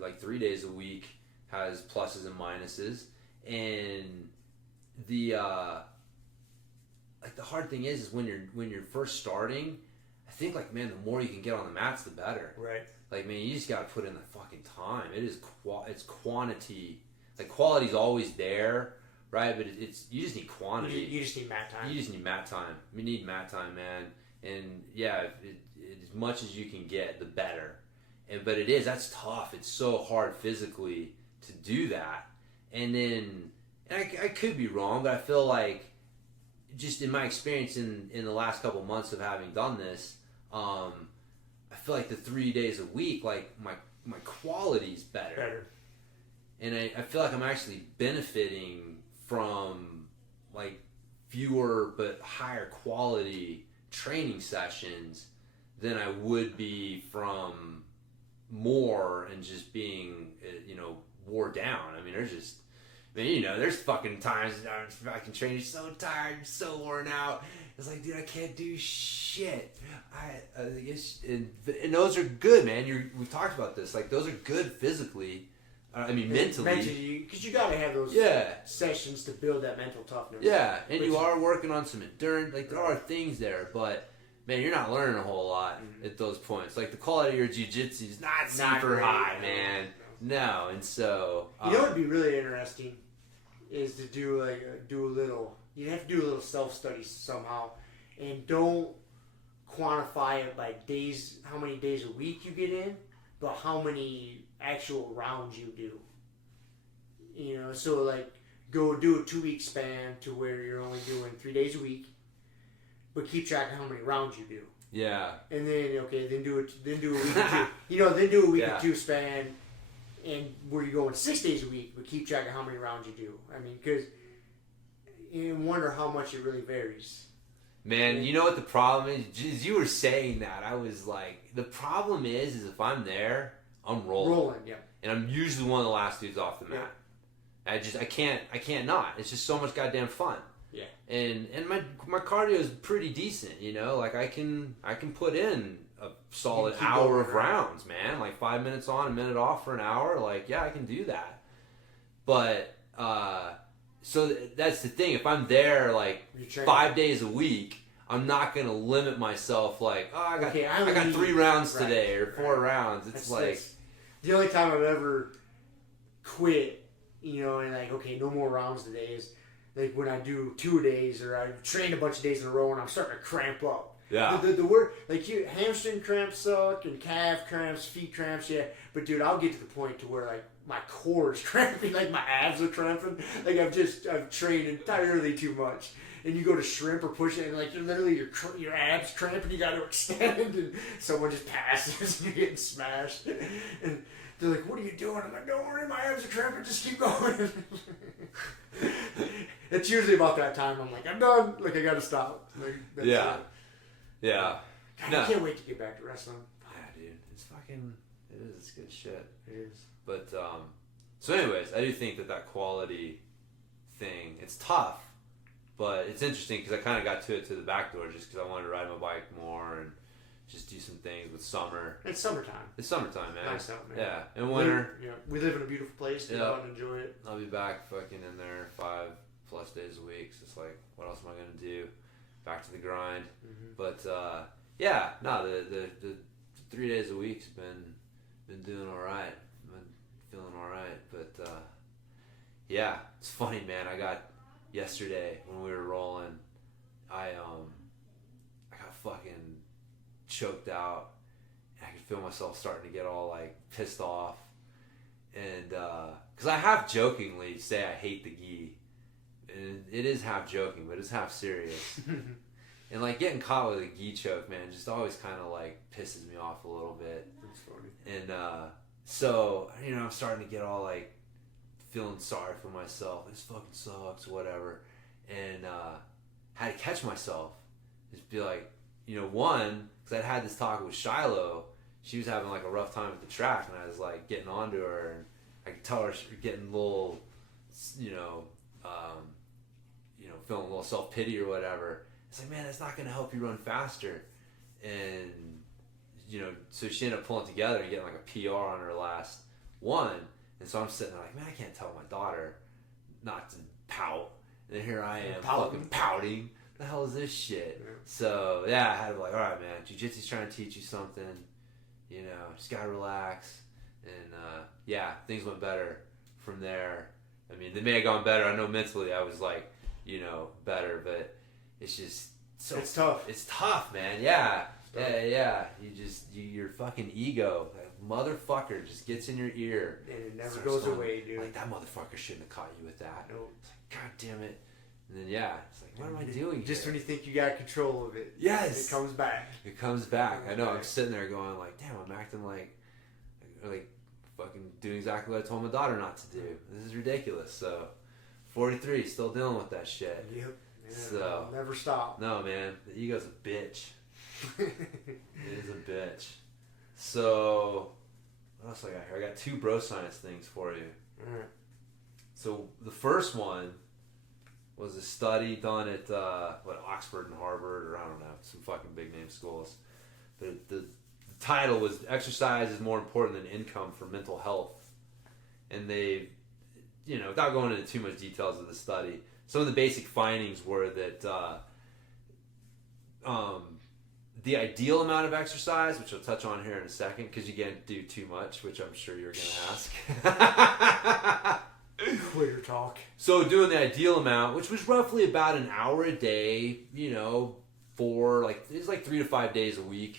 like 3 days a week has pluses and minuses, and the hard thing is when you're first starting, I think like, man, the more you can get on the mats, the better. Right. Like, man, you just got to put in the fucking time. It's quantity. Like, quality's always there, right? But you just need quantity. You just need mat time. You just need mat time. We need mat time, man. And as much as you can get, the better. But that's tough. It's so hard physically to do that. And then, I could be wrong, but I feel like, just in my experience in the last couple months of having done this, I feel like the 3 days a week, like my quality's better. And I feel like I'm actually benefiting from like fewer but higher quality training sessions than I would be from more and just being, wore down. I mean, there's fucking times I'm fucking training so tired, so worn out. It's like, dude, I can't do shit. And those are good, man. We've talked about this. Like, those are good physically. Mentally. Because you got to have those sessions to build that mental toughness. Yeah, and you are working on some endurance. Like, there are things there, but, man, you're not learning a whole lot at those points. Like, the quality of your jiu-jitsu is not super high, man. No, and so... you know what would be really interesting is to do a little... You have to do a little self-study somehow, and don't quantify it by days, how many days a week you get in, but how many actual rounds you do. So like go do a 2-week span to where you're only doing 3 days a week, but keep track of how many rounds you do. Yeah. And then then do a week or two. Then do a week or two span, and where you're going 6 days a week, but keep track of how many rounds you do. I mean, because you wonder how much it really varies. Man, you know what the problem is? As you were saying that, I was like, the problem is if I'm there, I'm rolling. Yeah. And I'm usually one of the last dudes off the mat. Yeah. I can't not. It's just so much goddamn fun. Yeah. And my cardio is pretty decent, like I can put in a solid hour of rounds, man. Like 5 minutes on, a minute off for an hour. Like, yeah, I can do that. But, so that's the thing. If I'm there like 5 days a week, I'm not gonna limit myself. Like, I got 3 rounds today or 4 rounds. It's that's the only time I've ever quit. And like, okay, no more rounds today is like when I do 2 days or I train a bunch of days in a row and I'm starting to cramp up. Yeah. The word like hamstring cramps suck and calf cramps, feet cramps. Yeah, but dude, I'll get to the point to where like my core is cramping, like my abs are cramping. Like I've trained entirely too much. And you go to shrimp or push it, and like your abs cramp, and you got to extend, and someone just passes, and you're getting smashed. And they're like, "What are you doing?" I'm like, "Don't worry, my abs are cramping. Just keep going." It's usually about that time. I'm like, "I'm done. Like I got to stop." Like, yeah. God, I can't wait to get back to wrestling. Yeah, dude, it's good shit. It is. But so, anyways, I do think that quality thing, it's tough. But it's interesting because I kind of got to the back door just because I wanted to ride my bike more and just do some things with summer. It's summertime. It's summertime, man. Nice out, man. Yeah, and winter. We live in a beautiful place. Get out and enjoy it. I'll be back fucking in there 5+ days a week. So it's like, what else am I gonna do? Back to the grind. Mm-hmm. But the 3 days a week's been doing all right. Been feeling all right. But yeah, it's funny, man. I got. Yesterday when we were rolling, I got fucking choked out. I could feel myself starting to get all like pissed off, and because I half jokingly say I hate the gi, and it is half joking, but it's half serious. And like getting caught with a gi choke, man, just always kind of like pisses me off a little bit. That's funny. And so I'm starting to get all like. Feeling sorry for myself. This fucking sucks, whatever. And had to catch myself. Just be like, one, because I'd had this talk with Shiloh. She was having like a rough time at the track, and I was like getting onto her, and I could tell her she was getting a little, feeling a little self-pity or whatever. It's like, man, that's not going to help you run faster. And, so she ended up pulling together and getting like a PR on her last one. And so I'm sitting there like, man, I can't tell my daughter not to pout. And here I am fucking pouting. What the hell is this shit? Yeah. So, yeah, I had to be like, all right, man, jiu-jitsu's trying to teach you something. Just got to relax. And, things went better from there. I mean, they may have gone better. I know mentally I was like, better, but it's just so... It's tough. It's tough, man. Yeah. Yeah. Your fucking ego, that motherfucker just gets in your ear. And it never goes away, dude. Like, that motherfucker shouldn't have caught you with that. No. It's like, God damn it. And then, it's like, what am I doing Just here? when you think you got control of it. Yes. It comes back. It comes back. I know. I'm sitting there going like, damn, I'm acting like fucking doing exactly what I told my daughter not to do. This is ridiculous. So, 43, still dealing with that shit. Yep. Yeah, So never stop. No, man, the ego's a bitch. It is a bitch. So, what else I got here? I got 2 bro science things for you. All right. So the first one was a study done at Oxford and Harvard, or I don't know, some fucking big name schools. But the title was "Exercise is More Important Than Income for Mental Health," and they, without going into too much details of the study, some of the basic findings were that the ideal amount of exercise, which I'll touch on here in a second, because you can't do too much, which I'm sure you're going to ask. Quitter talk. So doing the ideal amount, which was roughly about an hour a day, for it's like 3 to 5 days a week.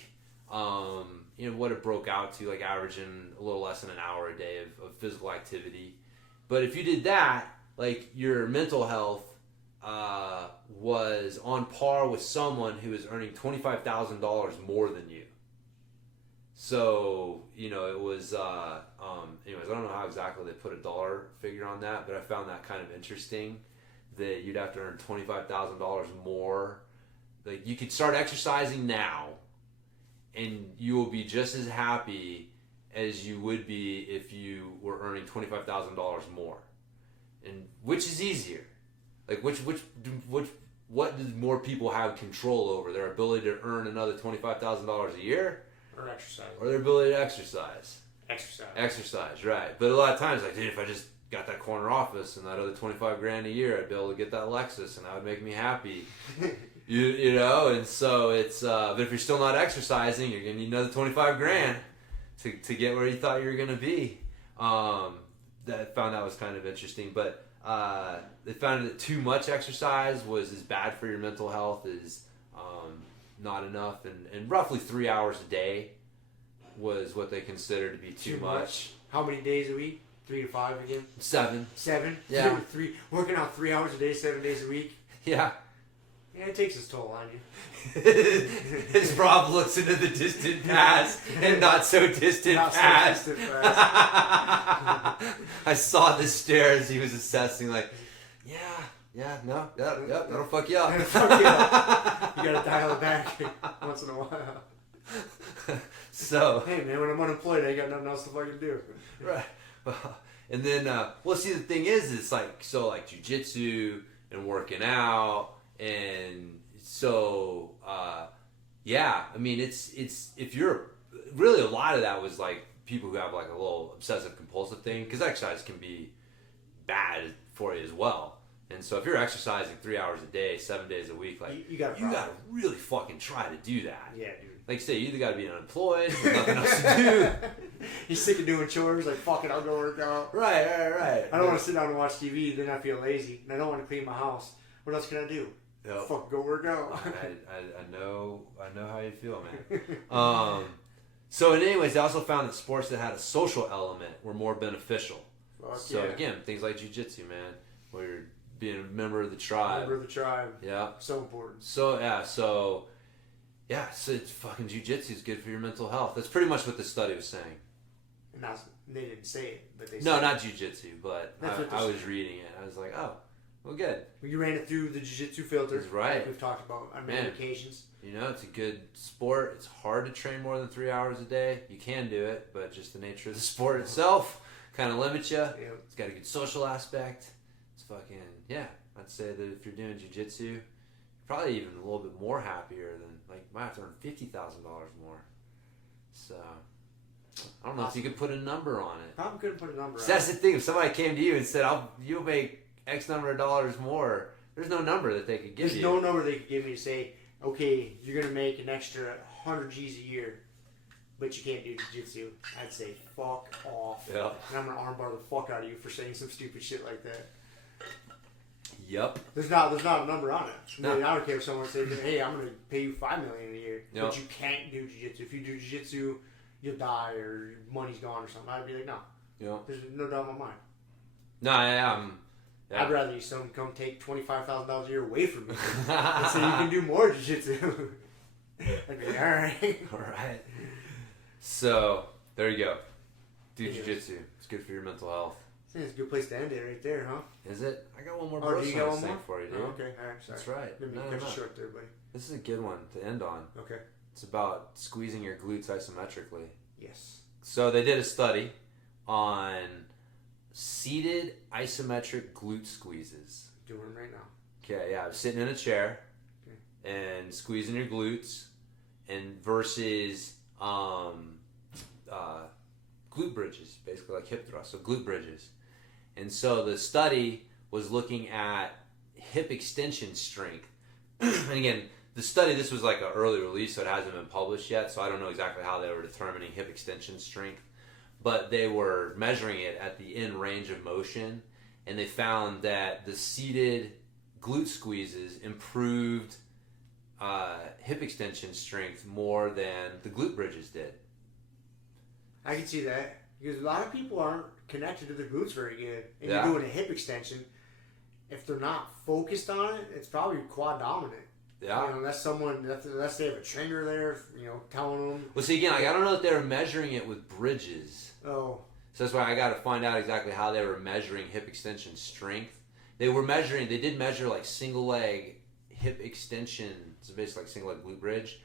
What it broke out to, like averaging a little less than an hour a day of physical activity. But if you did that, like your mental health was on par with someone who is earning $25,000 more than you. So, it was, anyways, I don't know how exactly they put a dollar figure on that, but I found that kind of interesting, that you'd have to earn $25,000 more. Like, you could start exercising now, and you will be just as happy as you would be if you were earning $25,000 more. And which is easier? Like, what do more people have control over? Their ability to earn another $25,000 a year? Or exercise. Or their ability to exercise. Exercise, right. But a lot of times, like, dude, if I just got that corner office and that other $25,000 a year, I'd be able to get that Lexus and that would make me happy. And so it's, but if you're still not exercising, you're going to need another $25,000 to get where you thought you were going to be. Found that was kind of interesting. But they found that too much exercise was as bad for your mental health as not enough, and roughly 3 hours a day was what they considered to be too much. How many days a week? 3 to 5 again? 7. 7? Yeah. Working out 3 hours a day, 7 days a week? Yeah. Yeah, it takes its toll on you. As Rob looks into the distant past and not so distant past. I saw the stare as he was assessing, like, that'll fuck you up. You gotta dial it back once in a while. So, hey man, when I'm unemployed, I got nothing else to fucking do. Right. And then, see, the thing is, it's like, so like jiu-jitsu and working out, and so, I mean, it's, if you're, really a lot of that was like people who have like a little obsessive compulsive thing, because exercise can be bad for you as well. And so if you're exercising 3 hours a day, 7 days a week, like you gotta really fucking try to do that. Yeah, dude. Like say you either gotta be unemployed, with nothing else to do. He's sick of doing chores, like fuck it, I'll go work out. Right. I don't want to sit down and watch TV, then I feel lazy, and I don't want to clean my house. What else can I do? Yep. Fuck, go work out. I know how you feel, man. So anyways, they also found that sports that had a social element were more beneficial. Fuck so yeah. Again, things like jiu-jitsu, man, where you're being a member of the tribe. Yeah. So important. So it's fucking jiu-jitsu is good for your mental health. That's pretty much what the study was saying. And they didn't say it, but they said No, not jiu-jitsu, but I was saying. reading it. I was like, oh, well, good. Well, you ran it through the jiu-jitsu filter. That's right. Like we've talked about on many occasions. It's a good sport. It's hard to train more than 3 hours a day. You can do it, but just the nature of the sport itself kind of limits you. Yeah. It's got a good social aspect. It's fucking, I'd say that if you're doing jiu-jitsu, you're probably even a little bit more happier than, like, might have to earn $50,000 more. So, I don't know if you could put a number on it. Probably couldn't put a number on it. That's the thing. If somebody came to you and said, you'll make X number of dollars more, there's no number that they could give you. There's no number they could give me to say, okay, you're going to make an extra 100 G's a year, but you can't do jiu-jitsu. I'd say, fuck off. Yeah. And I'm going to armbar the fuck out of you for saying some stupid shit like that. Yep. There's not a number on it. No. I mean, I don't care if someone says, hey, I'm going to pay you $5 million a year, Yep. but you can't do jiu-jitsu. If you do jiu-jitsu, you'll die or your money's gone or something. I'd be like, no. Yep. There's no doubt in my mind. No, yeah. I'd rather you someone come take $25,000 a year away from me and say you can do more jiu-jitsu. I'd be like, all right. All right. So, there you go. Do jiu-jitsu. It's good for your mental health. I think it's a good place to end it right there, huh? Is it? I got one more do you got one thing more? for you, dude. Oh, okay, all right, sorry. That's right. Let me cut you short there, buddy. This is a good one to end on. Okay. It's about squeezing your glutes isometrically. Yes. So they did a study on seated isometric glute squeezes. Doing them right now. Okay, yeah, sitting in a chair and squeezing your glutes, and versus glute bridges, basically like hip thrusts, so glute bridges. And so the study was looking at hip extension strength. And again, the study, this was like an early release, so it hasn't been published yet, so I don't know exactly how they were determining hip extension strength. But they were measuring it at the end range of motion, and they found that the seated glute squeezes improved hip extension strength more than the glute bridges did. I can see that because a lot of people aren't connected to their glutes very good, and Yeah. you're doing a hip extension. If they're not focused on it, it's probably quad dominant. Yeah. You know, unless they have a trainer there, telling them. Well, see, again, I don't know that they were measuring it with bridges. Oh. So that's why I got to find out exactly how they were measuring hip extension strength. They did measure like single leg hip extension, so basically like single leg glute bridge,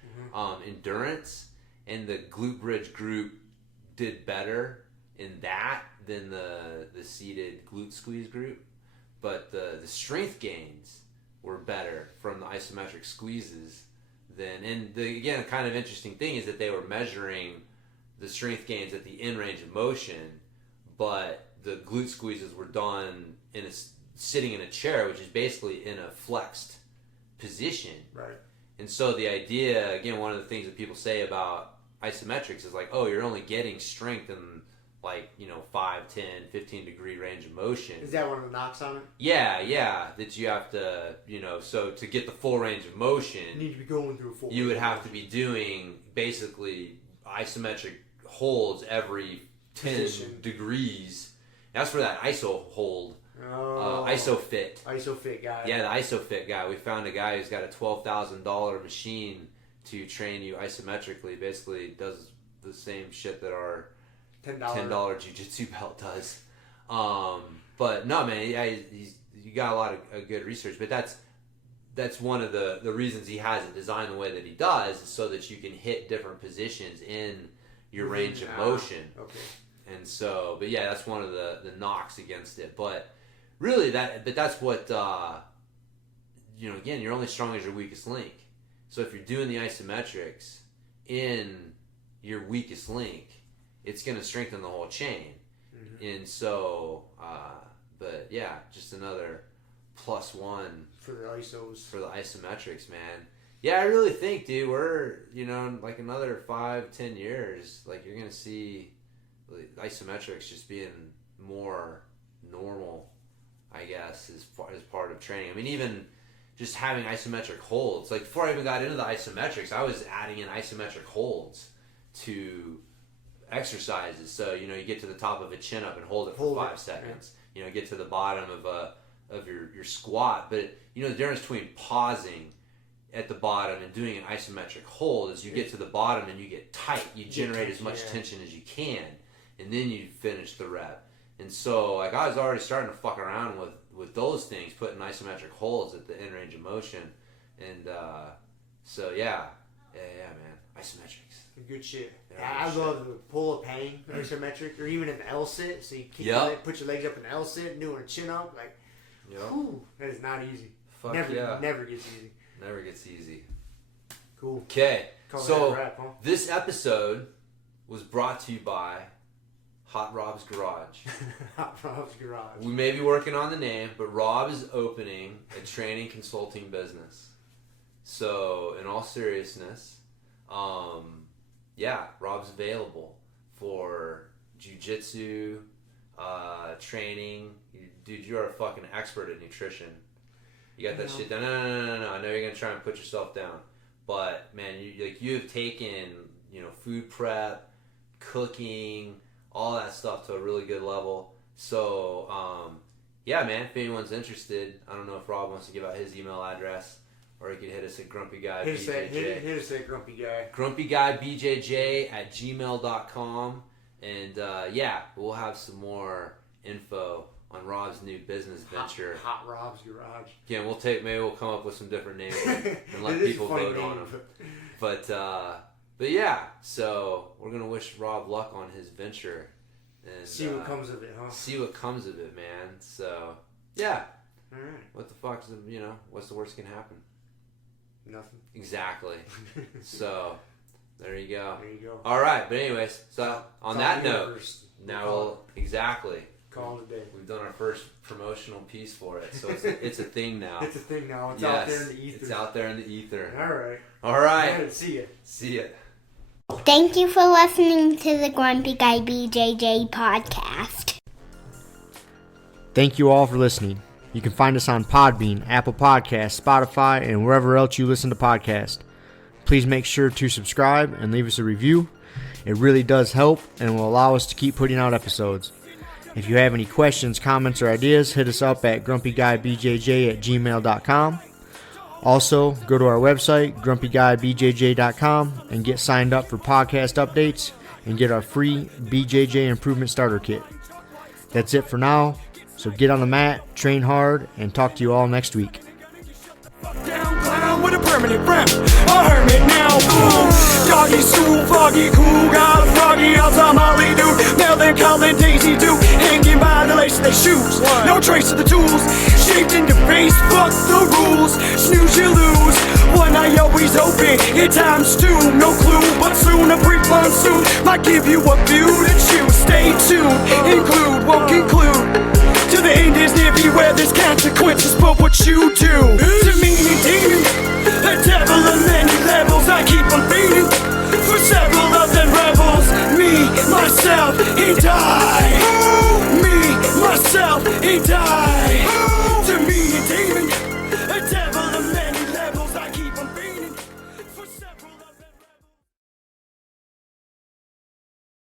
endurance, and the glute bridge group did better in that than the seated glute squeeze group. But the strength gains were better from the isometric squeezes than, and again, a kind of interesting thing is that they were measuring the strength gains at the end range of motion, but the glute squeezes were done sitting in a chair, which is basically in a flexed position. Right. And so the idea, again, one of the things that people say about isometrics is like, oh, you're only getting strength in 5, 10, 15 degree range of motion. Is that one of the knocks on it? Yeah, that you have to, so to get the full range of motion, You need to be going through a full. you would have to be doing basically isometric holds every 10 degrees. That's where that ISO hold, ISOFIT. ISOFIT guy. Yeah, the ISOFIT guy. We found a guy who's got a $12,000 machine to train you isometrically. Basically does the same shit that our $10 jiu-jitsu belt does. But no, man, yeah, you got a lot of good research, but that's one of the reasons he has it designed the way that he does, is so that you can hit different positions in your range of motion. Okay. And so, but yeah, that's one of the knocks against it. But really, that's what again, you're only strong as your weakest link. So if you're doing the isometrics in your weakest link, it's going to strengthen the whole chain. Mm-hmm. And so, but yeah, just another +1 for the ISOs. For the isometrics, man. Yeah, I really think, dude, we're, like another 5-10 years, like you're going to see isometrics just being more normal, I guess, as part of training. I mean, even just having isometric holds. Like, before I even got into the isometrics, I was adding in isometric holds to exercises. So, you get to the top of a chin up and hold it for 5 seconds. Yeah. Get to the bottom of your squat. But, the difference between pausing at the bottom and doing an isometric hold is you get to the bottom and you get tight. You generate as much tension as you can, and then you finish the rep. And so, like, I was already starting to fuck around with those things, putting isometric holds at the end range of motion. And so, yeah, man, isometrics. Good shit. Yeah, I love the pull up hang isometric, or even an L sit. So you kick put your legs up in an L sit, doing a chin up. Like, whew, that is not easy. Fuck never gets easy. Never gets easy. Cool. Okay, so wrap, huh? This episode was brought to you by Hot Rob's Garage. Hot Rob's Garage. We may be working on the name, but Rob is opening a training consulting business. So, in all seriousness, Rob's available for jiu-jitsu, training. Dude, you're a fucking expert at nutrition. You got that shit down. No. I know you're gonna try and put yourself down, but man, you have taken food prep, cooking, all that stuff to a really good level. So man, if anyone's interested, I don't know if Rob wants to give out his email address, or he could hit us at Grumpy Guy BJJ. Hit us at Grumpy Guy. Grumpy Guy BJJ at gmail.com. And we'll have some more info on Rob's new business venture. Hot Rob's Garage. Yeah, maybe we'll come up with some different names and let people vote on them. But yeah, so we're gonna wish Rob luck on his venture and see what comes of it, huh? See what comes of it, man. So yeah. All right. What the fuck is what's the worst that can happen? Nothing. Exactly. So there you go. There you go. All right, but anyways, so on that note, now we'll call it a day. We've done our first promotional piece for it, so it's a thing now. It's a thing now. It's out there in the ether. It's out there in the ether. All right. See ya. See ya. Thank you for listening to the Grumpy Guy BJJ Podcast. Thank you all for listening. You can find us on Podbean, Apple Podcasts, Spotify, and wherever else you listen to podcasts. Please make sure to subscribe and leave us a review. It really does help and will allow us to keep putting out episodes. If you have any questions, comments, or ideas, hit us up at grumpyguybjj@gmail.com. Also, go to our website, grumpyguybjj.com, and get signed up for podcast updates and get our free BJJ Improvement Starter Kit. That's it for now, so get on the mat, train hard, and talk to you all next week. With a permanent friend, a hermit now, boom. Doggy stool, foggy, cool, got a froggy outside Molly dude. Melvin, Colin, Daisy do, hanging by the lace of their shoes. No trace of the tools, shaped in your face, fuck the rules. Snooze, you lose, one eye always open, in times two, no clue. But soon a brief monsoon might give you a view to choose. Stay tuned, include, won't conclude.